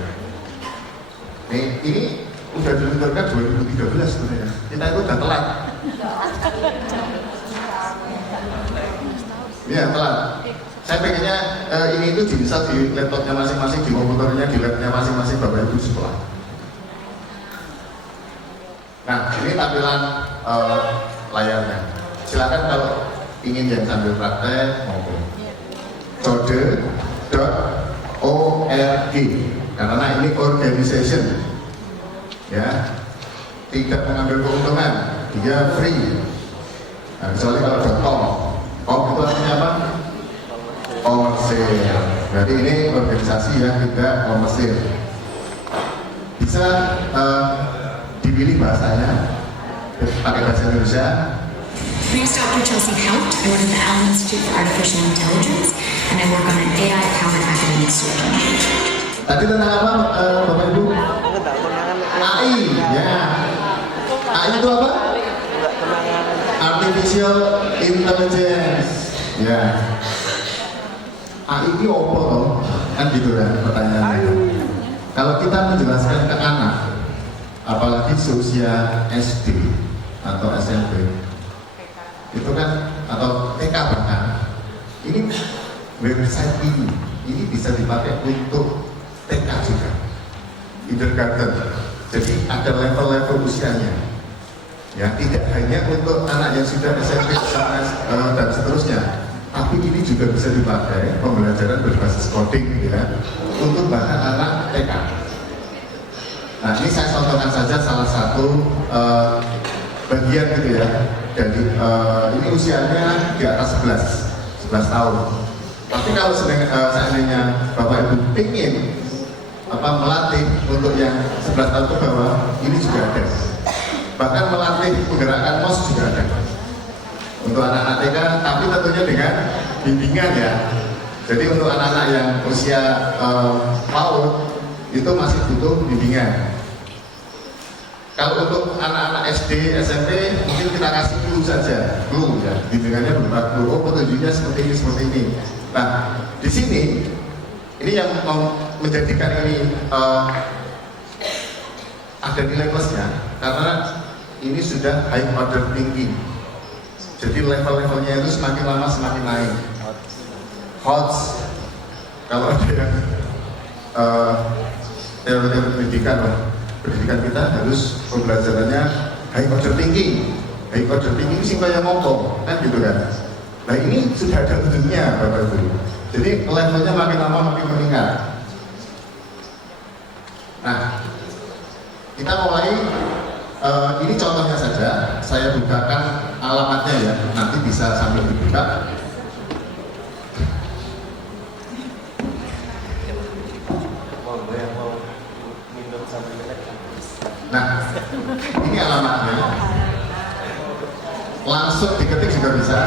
Ini udah diluncurkan 2013 sebenarnya. Kita itu udah telat. Ya, telat. Saya pengennya ini itu bisa di laptopnya masing-masing, di komputernya, di labnya masing-masing Bapak Ibu sekolah. Nah, ini tampilan layarnya. Silakan kalau ingin yang sambil praktek maupun code.org karena ini organization, ya, tidak mengambil keuntungan, dia free. Nah, kecuali kalau .com itu artinya apa? Komersil. Berarti ini organisasi yang tidak komersil. Bisa dipilih bahasanya, pakai bahasa Indonesia. My name is Dr. Chelsea Haupt. I work at the Allen Institute for Artificial Intelligence, and I work on an AI-powered academic solution. Tadi tentang apa, Bapak Ibu? AI, ya. AI itu apa? Artificial Intelligence, ya. AI itu apa loh? Kan gitu kan pertanyaannya. Kalau kita menjelaskan ke anak, apalagi seusia SD atau SMP, itu kan, atau TK bahkan, ini website ini bisa dipakai untuk TK juga, kindergarten. Jadi ada level-level usianya, ya, tidak hanya untuk anak yang sudah SMP dan seterusnya, tapi ini juga bisa dipakai pembelajaran berbasis coding, ya, untuk bahkan anak TK. Nah, ini saya contohkan saja salah satu bagian gitu ya. Jadi ini usianya di atas 11 tahun. Tapi kalau seandainya Bapak Ibu ingin melatih untuk yang 11 tahun ke bawah, ini juga ada. Bahkan melatih menggerakkan mouse juga ada untuk anak-anak TK, tapi tentunya dengan bimbingan, ya. Jadi untuk anak-anak yang usia PAUD itu masih butuh bimbingan. Kalau untuk anak-anak SD, SMP, mungkin kita kasih clue saja, ya, bimbingannya berupa clue, petunjuknya seperti ini. Nah, di sini ini yang mau menjadikan ini ada nilai plusnya, karena ini sudah high order thinking. Jadi level-levelnya itu semakin lama semakin naik. HOTS, kalau ada yang teori-teori pendidikan kita harus pembelajarannya high order thinking. High order thinking sih kayak ngomong, kan gitu kan. Nah, ini sudah ada ujungnya, Bapak Ibu. Jadi levelnya makin lama makin meningkat. Nah, kita mulai, ini contohnya saja, saya bukakan alamatnya ya, nanti bisa sambil dibuka. Nah, ini alamatnya. Langsung diketik juga bisa.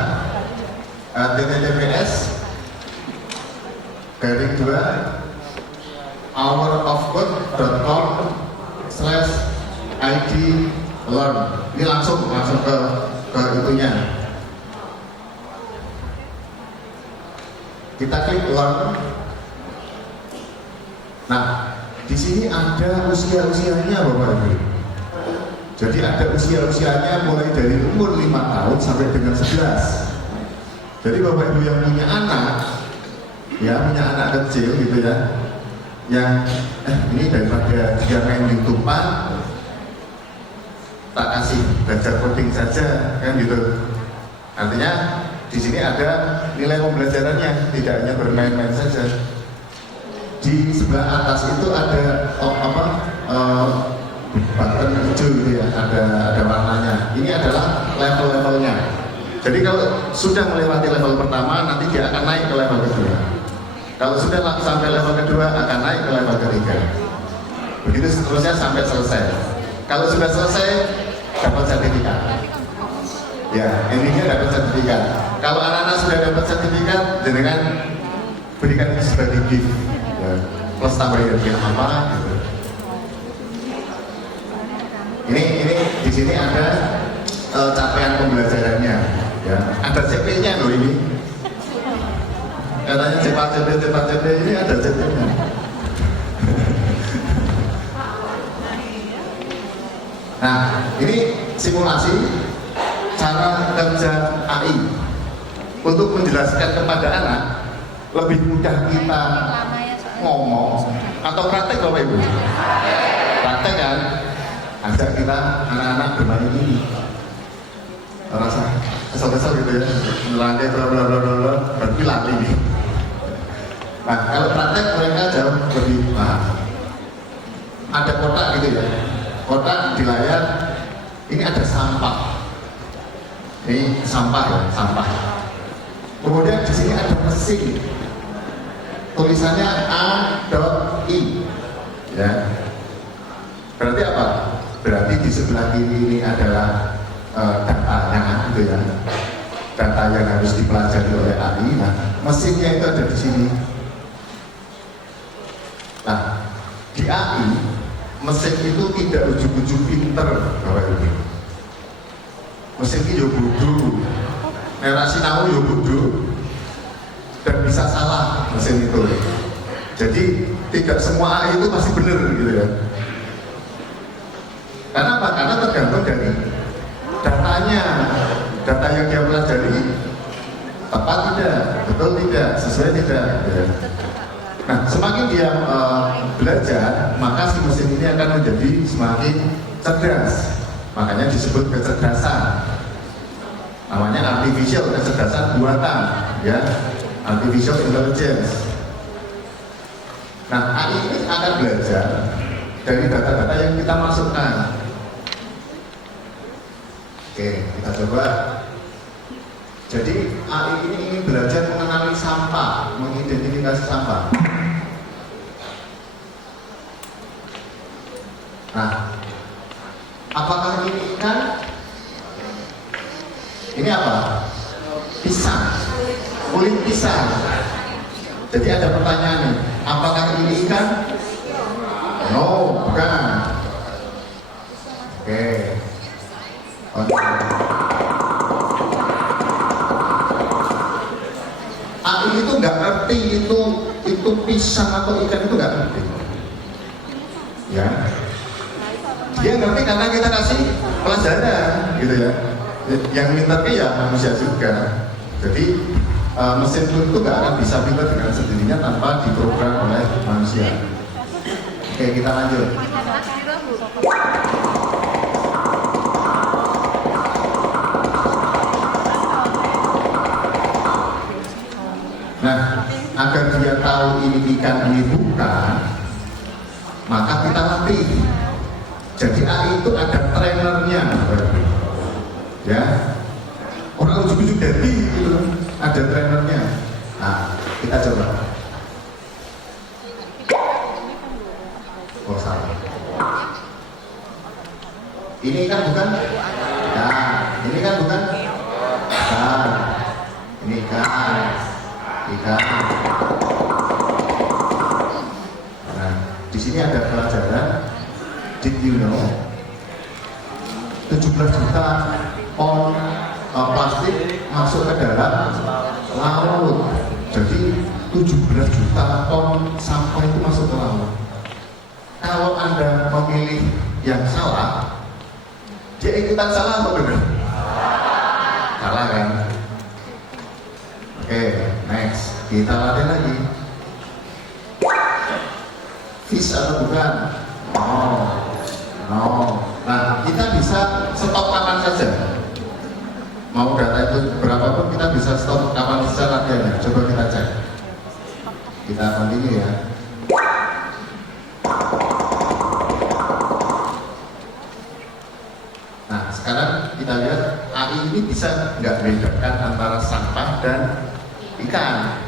https://hourofcode.com/id-learn. Ini langsung ke itunya. Kita klik learn. Nah, di sini ada usia-usianya, Bapak Ibu. Jadi ada usia-usianya mulai dari umur 5 tahun sampai dengan 11. Jadi Bapak Ibu yang punya anak, ya, punya anak kecil gitu ya, yang ini daripada dia main YouTube-an, tak kasih belajar coding saja, kan gitu. Artinya di sini ada nilai pembelajarannya, tidak hanya bermain-main saja. Di sebelah atas itu ada button hijau gitu ya, ada warnanya. Ini adalah level-levelnya. Jadi kalau sudah melewati level pertama, nanti dia akan naik ke level kedua. Kalau sudah sampai level kedua, akan naik ke level ketiga. Begitu seterusnya sampai selesai. Kalau sudah selesai, dapat sertifikat. Ya, intinya dapat sertifikat. Kalau anak-anak sudah dapat sertifikat, dengan berikan sebagai gift. Ya, plus tambah ya apa gitu. Ini di sini ada capaian pembelajarannya, ya. Ada CP-nya loh ini. Katanya cepat CP ini ada CP-nya. Nah, ini simulasi cara kerja AI untuk menjelaskan kepada anak lebih mudah kita ngomong atau praktek Bapak Ibu? Praktek kan? Ajak kita anak-anak bermain ini, rasa kesel-kesel gitu ya, melandai bla berarti lari. Nah kalau praktek mereka jauh lebih paham. Ada kotak gitu ya, kotak di layar ini ada sampah, ini sampah ya, sampah. Kemudian di sini ada mesin, tulisannya A.I, ya. Berarti apa? Berarti di sebelah kiri ini adalah datanya, gitu ya. Data yang harus dipelajari oleh AI. Nah, mesinnya itu ada di sini. Nah, di AI, mesin itu tidak ujug-ujug pinter, Bapak Ibu. Mesin itu yo bodoh, narasi tahu yo bodoh, dan bisa salah mesin itu. Jadi tidak semua AI itu pasti benar, gitu ya. Karena apa? Karena tergantung dari datanya, data yang dia pelajari tepat tidak, betul tidak, sesuai tidak. Ya. Nah, semakin dia belajar, maka si mesin ini akan menjadi semakin cerdas. Makanya disebut kecerdasan. Namanya artificial, kecerdasan buatan, ya, artificial intelligence. Nah, AI ini akan belajar dari data-data yang kita masukkan. Oke, kita coba. Jadi AI ini ingin belajar mengenali sampah, mengidentifikasi sampah. Nah, apakah ini ikan? Ini apa? Pisang, kulit pisang. Jadi ada pertanyaan nih, apakah ini ikan? No, bukan. Oke. AI itu nggak ngerti itu pisang atau ikan, itu nggak ngerti. Ya, dia ngerti karena kita kasih pelajaran, gitu ya. Yang pintarnya ya manusia juga. Jadi mesin pun itu nggak akan bisa pintar dengan sendirinya tanpa diprogram oleh manusia. Oke, kita lanjut. Nah, agar dia tahu ini ikan, ini bukan, maka kita latih. Jadi AI itu ada trainernya, ya. Orang ujuk-ujuk jadi gitu, ada trainernya. Nah, kita coba. Oh, salah. Ini kan bukan? Nah, ini kan bukan? Bukan. Ini kan ikan. Nah, di sini ada pelajaran. Did you know 17 juta ton plastik masuk ke dalam laut. Jadi 17 juta ton sampah itu masuk ke laut. Kalau Anda memilih yang salah, dia ikutan salah atau benar? Salah kan? Oke, next. Kita latih lagi. Fish atau bukan? No. Nah, kita bisa stop kapan saja. Mau data itu berapapun kita bisa stop kapan saja latihannya. Coba kita cek. Kita continue ya. Nah, sekarang kita lihat AI ini bisa nggak bedakan antara sampah dan ikan.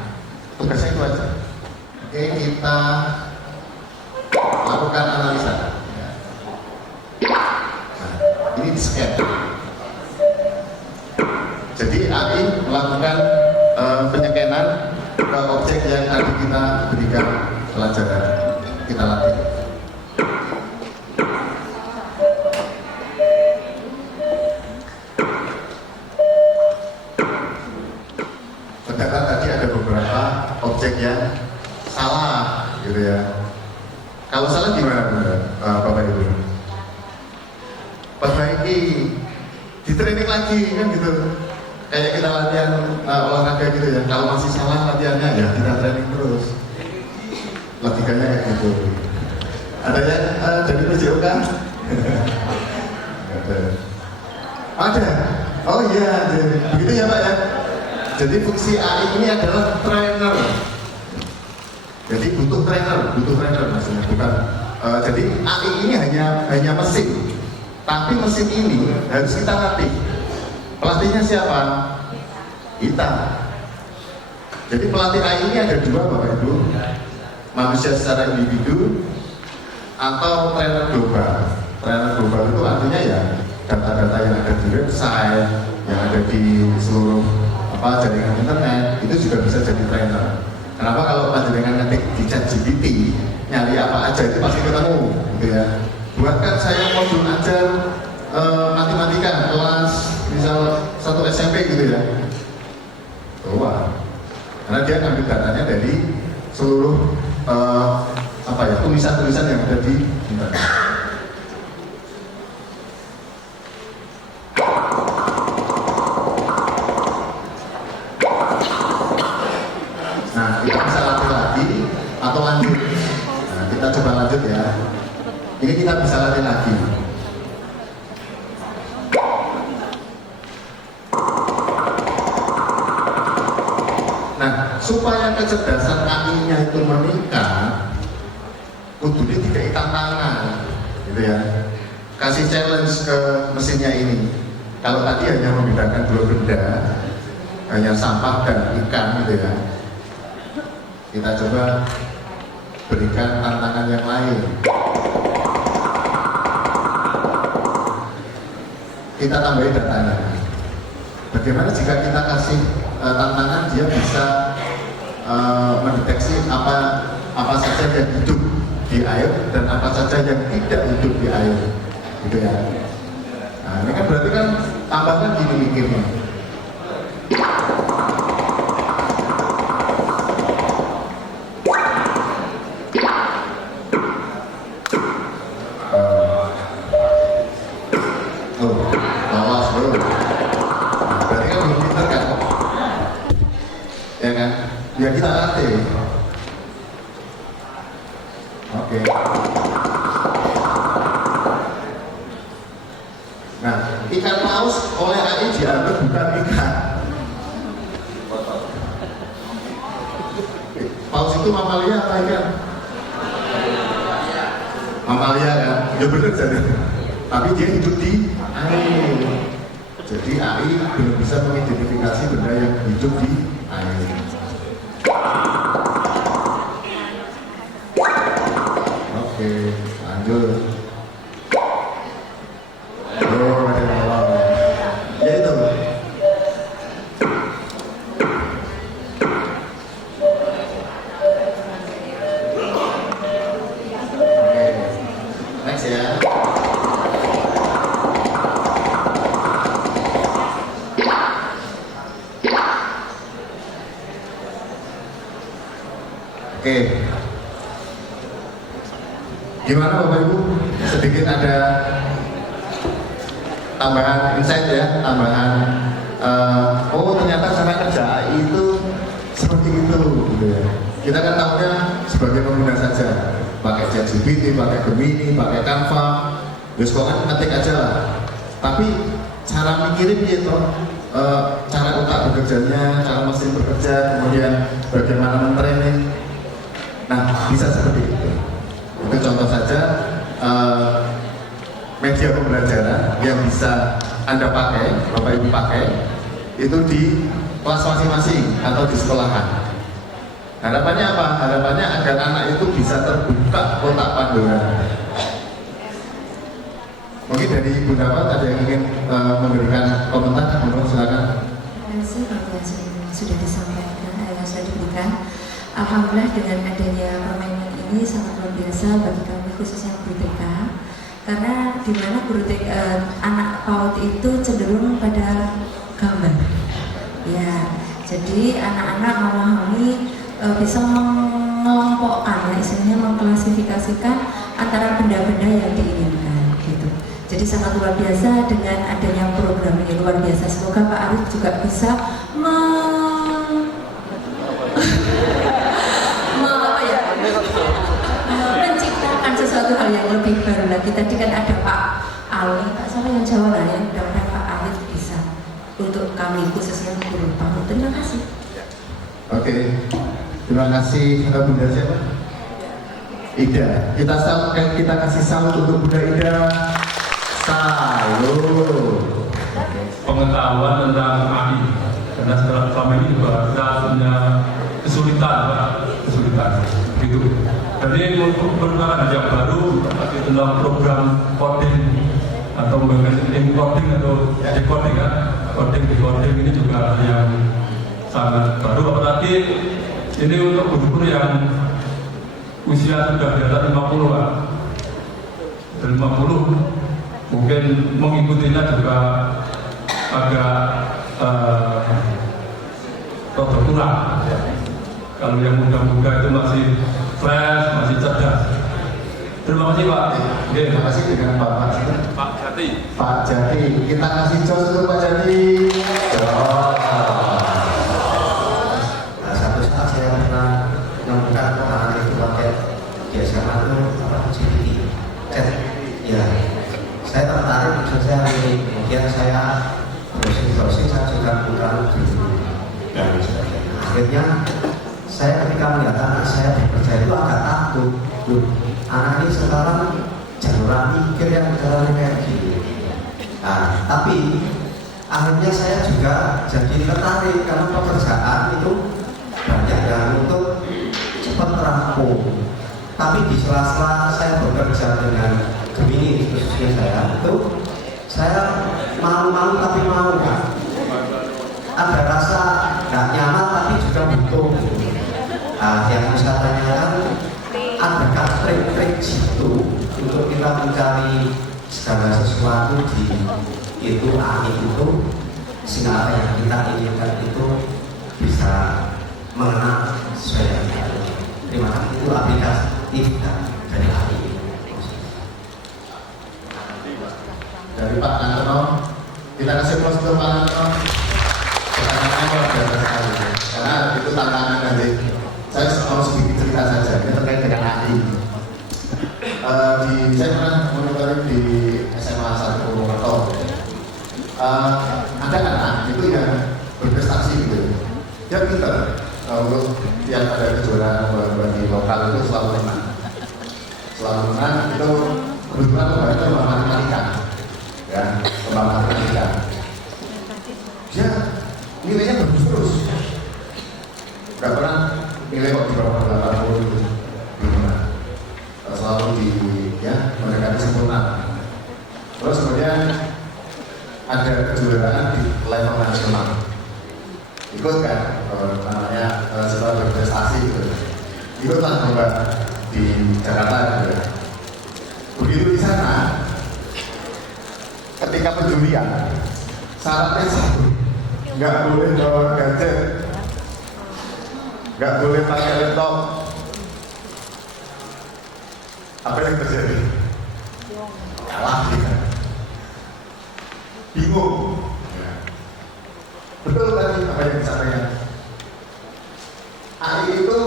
Tugasnya itu aja. Oke, kita lakukan analisa. Nah, ini di scan. Jadi AI melakukan penyekenan ke objek yang tadi kita berikan pelajaran, kita latih. Ternyata tadi ada beberapa objek yang salah, gitu ya. Kalau salah gimana, Bapak Ibu? Perbaiki, di training lagi kan gitu. kayak kita latihan olahraga gitu ya. Kalau masih salah latihannya ya kita training terus. Logikanya kayak gitu. Ada yang jadi PJOK? Ada. Oh iya, begitu ya Pak ya. Jadi fungsi AI ini adalah trainer. Jadi butuh trainer maksudnya bukan. Jadi AI ini hanya mesin, tapi mesin ini harus kita latih. Pelatihnya siapa? Kita. Jadi pelatih AI ini ada dua Bapak Ibu, manusia secara individu atau trainer global. Trainer global itu artinya ya data-data yang ada di website, yang ada di seluruh jaringan internet itu juga bisa jadi trainer. Kenapa kalau panjenengan ngetik di ChatGPT nyari apa aja itu pasti ketemu, gitu ya. Buatkan saya modul ajar matematika kelas misal 1 SMP gitu ya. Wah, karena dia ngambil datanya dari seluruh tulisan-tulisan yang ada di internet. Nah, kita bisa latih lagi atau lanjut. Nah, kita coba lanjut ya. Ini kita bisa latih lagi. Nah, supaya kecerdasan AI-nya itu meningkat, kudunya dikai tantangan, gitu ya. Kasih challenge ke mesinnya ini. Kalau tadi hanya membedakan dua benda, hanya sampah dan ikan, gitu ya. Kita coba berikan tantangan yang lain. Kita tambahin datanya. Bagaimana jika kita kasih tantangan, dia bisa mendeteksi apa saja yang hidup di air dan apa saja yang tidak hidup di air, gitu ya. Nah, ini kan berarti kan tambahkan gini mikirnya. Ya kita latih. Oke. Nah, ikan paus oleh AI dianggap bukan ikan. Paus itu mamalia apa ikan? Mamalia kan? Ya benar jadi. Tapi dia hidup di air. Jadi AI belum bisa mengidentifikasi benda yang hidup di air. Oke, lanjut. Oh, ada yang lawan. Ya itu. Oke, next ya. Oke. Gimana Bapak Ibu? Sedikit ada tambahan insight ya, tambahan oh ternyata cara kerja AI itu seperti itu, gitu ya. Kita kan tahunya sebagai pengguna saja, pakai ChatGPT, pakai Gemini, pakai Canva, terus kok kan ngetik aja lah. Tapi cara mikirin gitu, cara otak bekerjanya, cara mesin bekerja, kemudian bagaimana mentraining. Nah, bisa seperti itu. Itu contoh saja media pembelajaran yang bisa Anda pakai, Bapak Ibu pakai, itu di kelas masing-masing atau di sekolahan. Harapannya apa? Harapannya agar anak itu bisa terbuka kotak Pandora. Mungkin dari Ibu Dapat ada yang ingin memberikan komentar, silakan. Terima kasih Bapak yang sudah disampaikan, yang sudah diberikan. Alhamdulillah dengan adanya permainan ini sangat luar biasa bagi kami khususnya guru TK, karena di mana guru TK anak PAUD itu cenderung pada gambar. Ya, jadi anak-anak memahami bisa mengelompokkan, ya, istilahnya mengklasifikasikan antara benda-benda yang diinginkan, gitu. Jadi Jadi sangat luar biasa dengan adanya program ini, luar biasa. Semoga Pak Arif juga bisa menciptakan sesuatu hal yang lebih baru lagi. Tadi kan ada Pak Ali, Pak siapa yang Jawa lah ya, mudah-mudahan Pak Arif bisa untuk kami khususnya guru PAUD. Terima kasih. Oke, terima kasih Bunda siapa? Ida. Kita kasih salut untuk Bunda Ida. Salut. Pengetahuan tentang AI, karena selama ini juga kita punya kesulitan gitu. Jadi merupakan yang baru tentang program coding atau encoding atau decoding ya, decoding ini juga yang sangat baru, apalagi ini untuk guru-guru yang usia sudah di atas 50 Pak. Dari 50 mungkin mengikutinya juga agak kurang. Kalau yang muda-muda itu masih fresh, masih cerdas. Terima kasih Pak. Oke, terima kasih dengan Pak Jati. Pak Jati, kita kasih jos untuk Pak Jati. Satu saat saya pernah menemukan anak itu pakai SMA itu GPT. Ya, saya tertarik, saya ini, kemudian saya browsing, saya juga bukan dan sebagainya. Akhirnya saya ketika melihat anak saya bekerja itu agak takut. Anak ini sekarang jalur mikir yang jalannya kayak gini. Nah, tapi akhirnya saya juga jadi tertarik karena pekerjaan itu banyak yang untuk cepat rampung. Tapi di sela-sela saya bekerja dengan Gemini, khususnya saya mau tapi mau kan. Ada rasa nggak nyaman tapi juga butuh. Nah, yang saya tanyakan, adakah trik-trik situ untuk kita mencari segala sesuatu di itu AI itu sehingga apa yang kita inginkan itu bisa mengenal sesuai dengan kita. Terima kasih. Itu aplikatif dari AI. Dari Pak Antono, kita kasih plus untuk Pak Antono. Pertanyaannya luar biasa sekali, karena itu tantangan nanti. Saya mau sedikit cerita saja, ini terkait dengan AI. Saya pernah menonton di SMA 1 Purwokerto. Ada anak itu yang berprestasi gitu. Dia pintar untuk yang ada kejuaraan bagi lokal itu selalu menang. Itu kebetulan membaca matematika, ya, matematika. Dia nilainya bagus terus, nggak pernah nilai kok di bawah 80 itu, selalu di ya mendekati sempurna. Terus kemudian ada kejuaraan di level nasional, ikut kan, namanya setelah berprestasi gitu, ikutlah lomba di Jakarta gitu. Begitu di sana, ketika penjurian, syaratnya satu, nggak boleh bawa gadget, nggak boleh pakai laptop. Apa yang terjadi? Kalah kita. Bingung. Betul tadi apa yang disampaikan. AI itu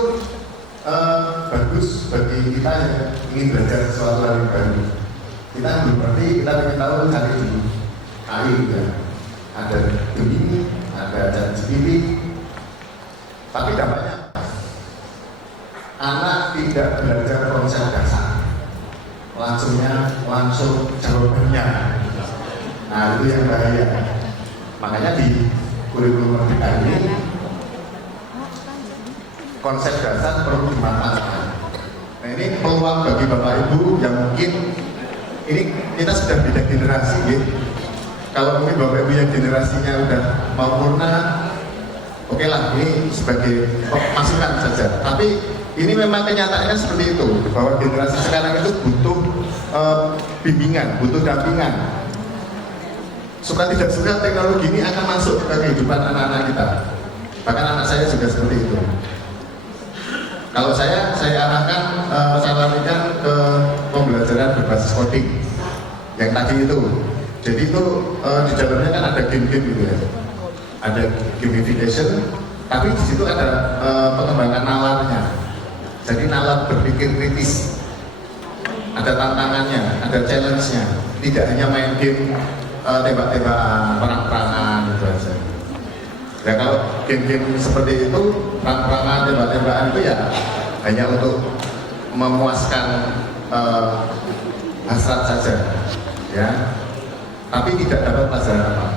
bagus bagi kita yang ingin belajar sesuatu yang baru. Kita belum ngerti, kita ingin tahu cari dulu. AI juga ada Gemini, ada ChatGPT. Tapi dampaknya anak tidak belajar konsep dasar, langsung jawabannya. Nah, itu yang bahaya. Makanya di kurikulum merdeka ini konsep dasar perlu dimanfaatkan. Nah, ini peluang bagi Bapak Ibu yang mungkin ini kita sudah beda generasi, gitu. Kalau mungkin Bapak Ibu yang generasinya udah mau purna, oke lah, ini sebagai masukan saja. Tapi ini memang kenyataannya seperti itu, bahwa generasi sekarang itu butuh bimbingan, butuh dampingan. Suka tidak suka teknologi ini akan masuk ke kehidupan anak-anak kita. Bahkan anak saya juga seperti itu. Kalau saya arahkan, saya larikan ke pembelajaran berbasis coding. yang tadi itu. Jadi itu di dalamnya kan ada game-game gitu ya, ada gamification, tapi di situ ada pengembangan nalarnya. Jadi nalar berpikir kritis, ada tantangannya, ada challenge-nya. Tidak hanya main game tembak-tembakan, perang-perangan gitu aja. Ya kalau game-game seperti itu, perang-perangan, tembak-tembakan itu ya hanya untuk memuaskan hasrat saja, ya. Tapi tidak dapat pelajaran apa.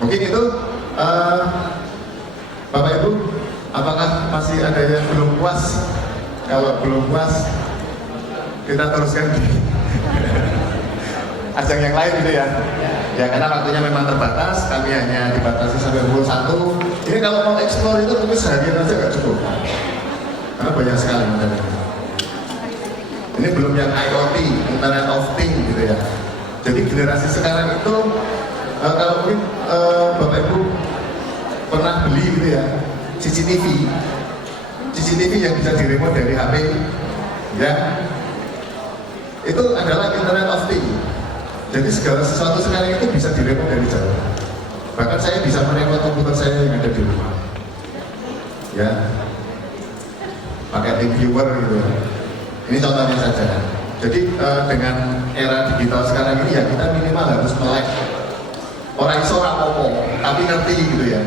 Mungkin itu Bapak Ibu, apakah masih ada yang belum puas? Kalau belum puas, kita teruskan di ajang yang lain gitu ya. Ya karena waktunya memang terbatas, kami hanya dibatasi sampai pukul 1. Ini kalau mau eksplor itu mungkin seharian aja nggak cukup, karena banyak sekali materinya. Ini belum yang IoT, Internet of Things gitu ya. Jadi generasi sekarang itu kalau mungkin Bapak Ibu pernah beli gitu ya, CCTV yang bisa diremote dari HP, ya, itu adalah Internet of Things. Jadi segala sesuatu sekarang itu bisa diremote dari jauh. Bahkan saya bisa meremote komputer saya yang ada di rumah, ya, pakai TeamViewer gitu ya. Ini contohnya saja. Jadi dengan era digital sekarang ini ya kita minimal harus melek. Orang iso apa-apa, tapi ngerti gitu ya.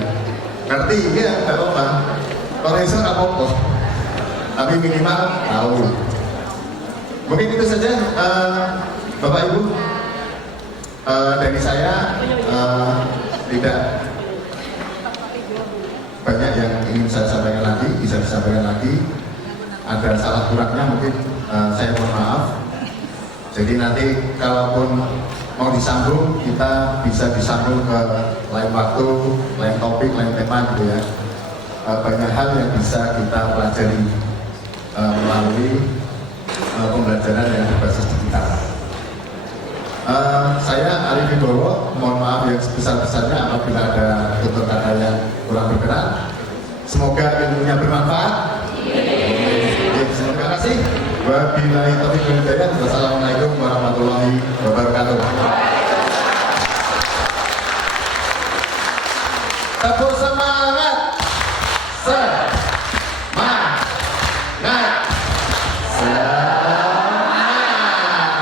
Ngerti ya nggak apa-apa. Orang iso apa-apa, tapi minimal tahu. Mungkin itu saja Bapak Ibu. Dari saya tidak banyak yang ingin saya sampaikan lagi, bisa disampaikan lagi. Ada salah kurangnya mungkin saya mohon maaf. Jadi nanti kalaupun mau disambung, kita bisa disambung ke lain waktu, lain topik, lain tema gitu ya. Banyak hal yang bisa kita pelajari melalui pembelajaran yang berbasis digital. Saya Arif Wibowo, mohon maaf yang sebesar-besarnya apabila ada tutur kata yang kurang berkenan. Semoga ilmunya bermanfaat. Terima kasih. Wabillahi taufiq wal hidayah. Wassalamualaikum warahmatullahi wabarakatuh. Tepuk semangat. Semangat.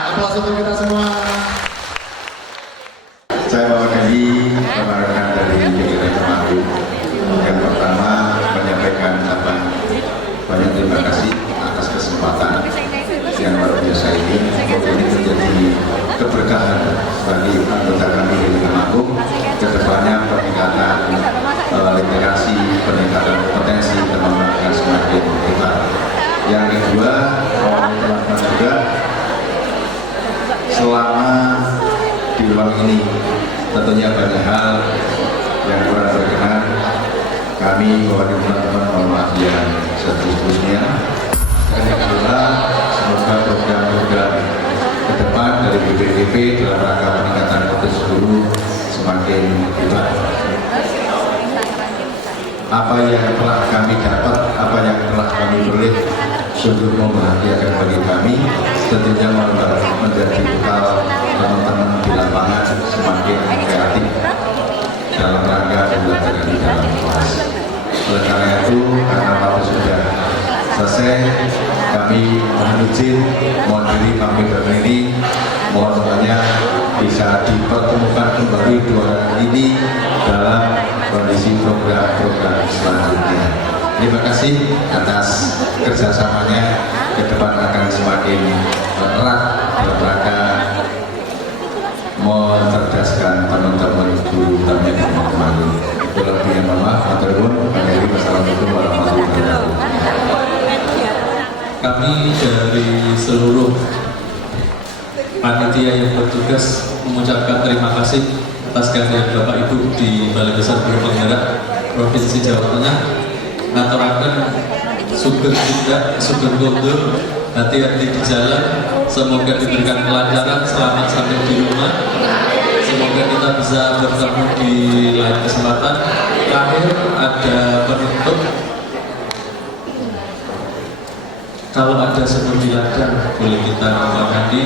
Aplaus untuk kita semua. Saya mewakili rekan-rekan dari PGRI Temanggung. Yang pertama menyampaikan banyak terima kasih atas kesempatan yang luar biasa ini. Semoga ini menjadi keberkahan bagi anggota kami di Temanggung. Kedepannya peningkatan literasi, peningkatan kompetensi teman-teman akan semakin hebat. Yang kedua, teman-teman juga selama di ruang ini tentunya banyak hal yang kurang berkenan. Kami mewakili teman-teman mohon maaf yang seterusnya. Yang kedua, semoga program-program ke depan dari BPDP dalam rangka peningkatan kualitas guru semakin hebat. Apa yang telah kami dapat, apa yang telah kami peroleh sungguh membahagiakan bagi kami. Tentunya menjadi bekal teman-teman di lapangan semakin kreatif dalam rangka pembelajaran di dalam kelas. Oleh karena itu, karena waktu sudah selesai, kami mohon izin, mohon diri pamit dari ini, mohon doanya bisa dipertemukan kembali dua hari ini dalam kondisi program-program selanjutnya. Terima kasih atas kerjasamanya. Ke depan akan semakin erat dalam rangka mencerdaskan teman-teman guru kami di Temanggung. Lebihnya mohon maaf, wassalamualaikum warahmatullahi wabarakatuh. Kami dari seluruh panitia yang bertugas mengucapkan terima kasih atas kehadiran Bapak Ibu di Balai Besar Guru Penggerak Provinsi Jawa Tengah. Ngaturaken sugeng juga, sugeng kundur, hati-hati di jalan. Semoga diberikan kelancaran, selamat sampai di rumah. Semoga kita bisa bertemu di lain kesempatan. Terakhir ada penutup. Kalau ada sebelum di ladang, boleh kita ngomongkan di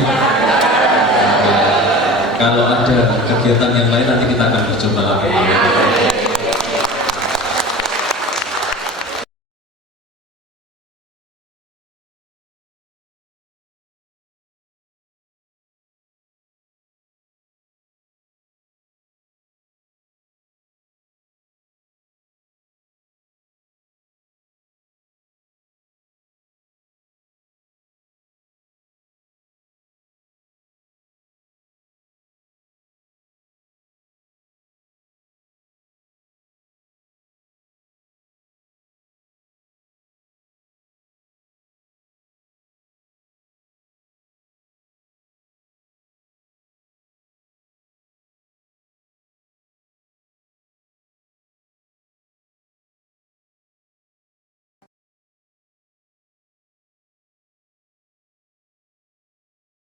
kalau ada kegiatan yang lain nanti kita akan bercoba lakukan.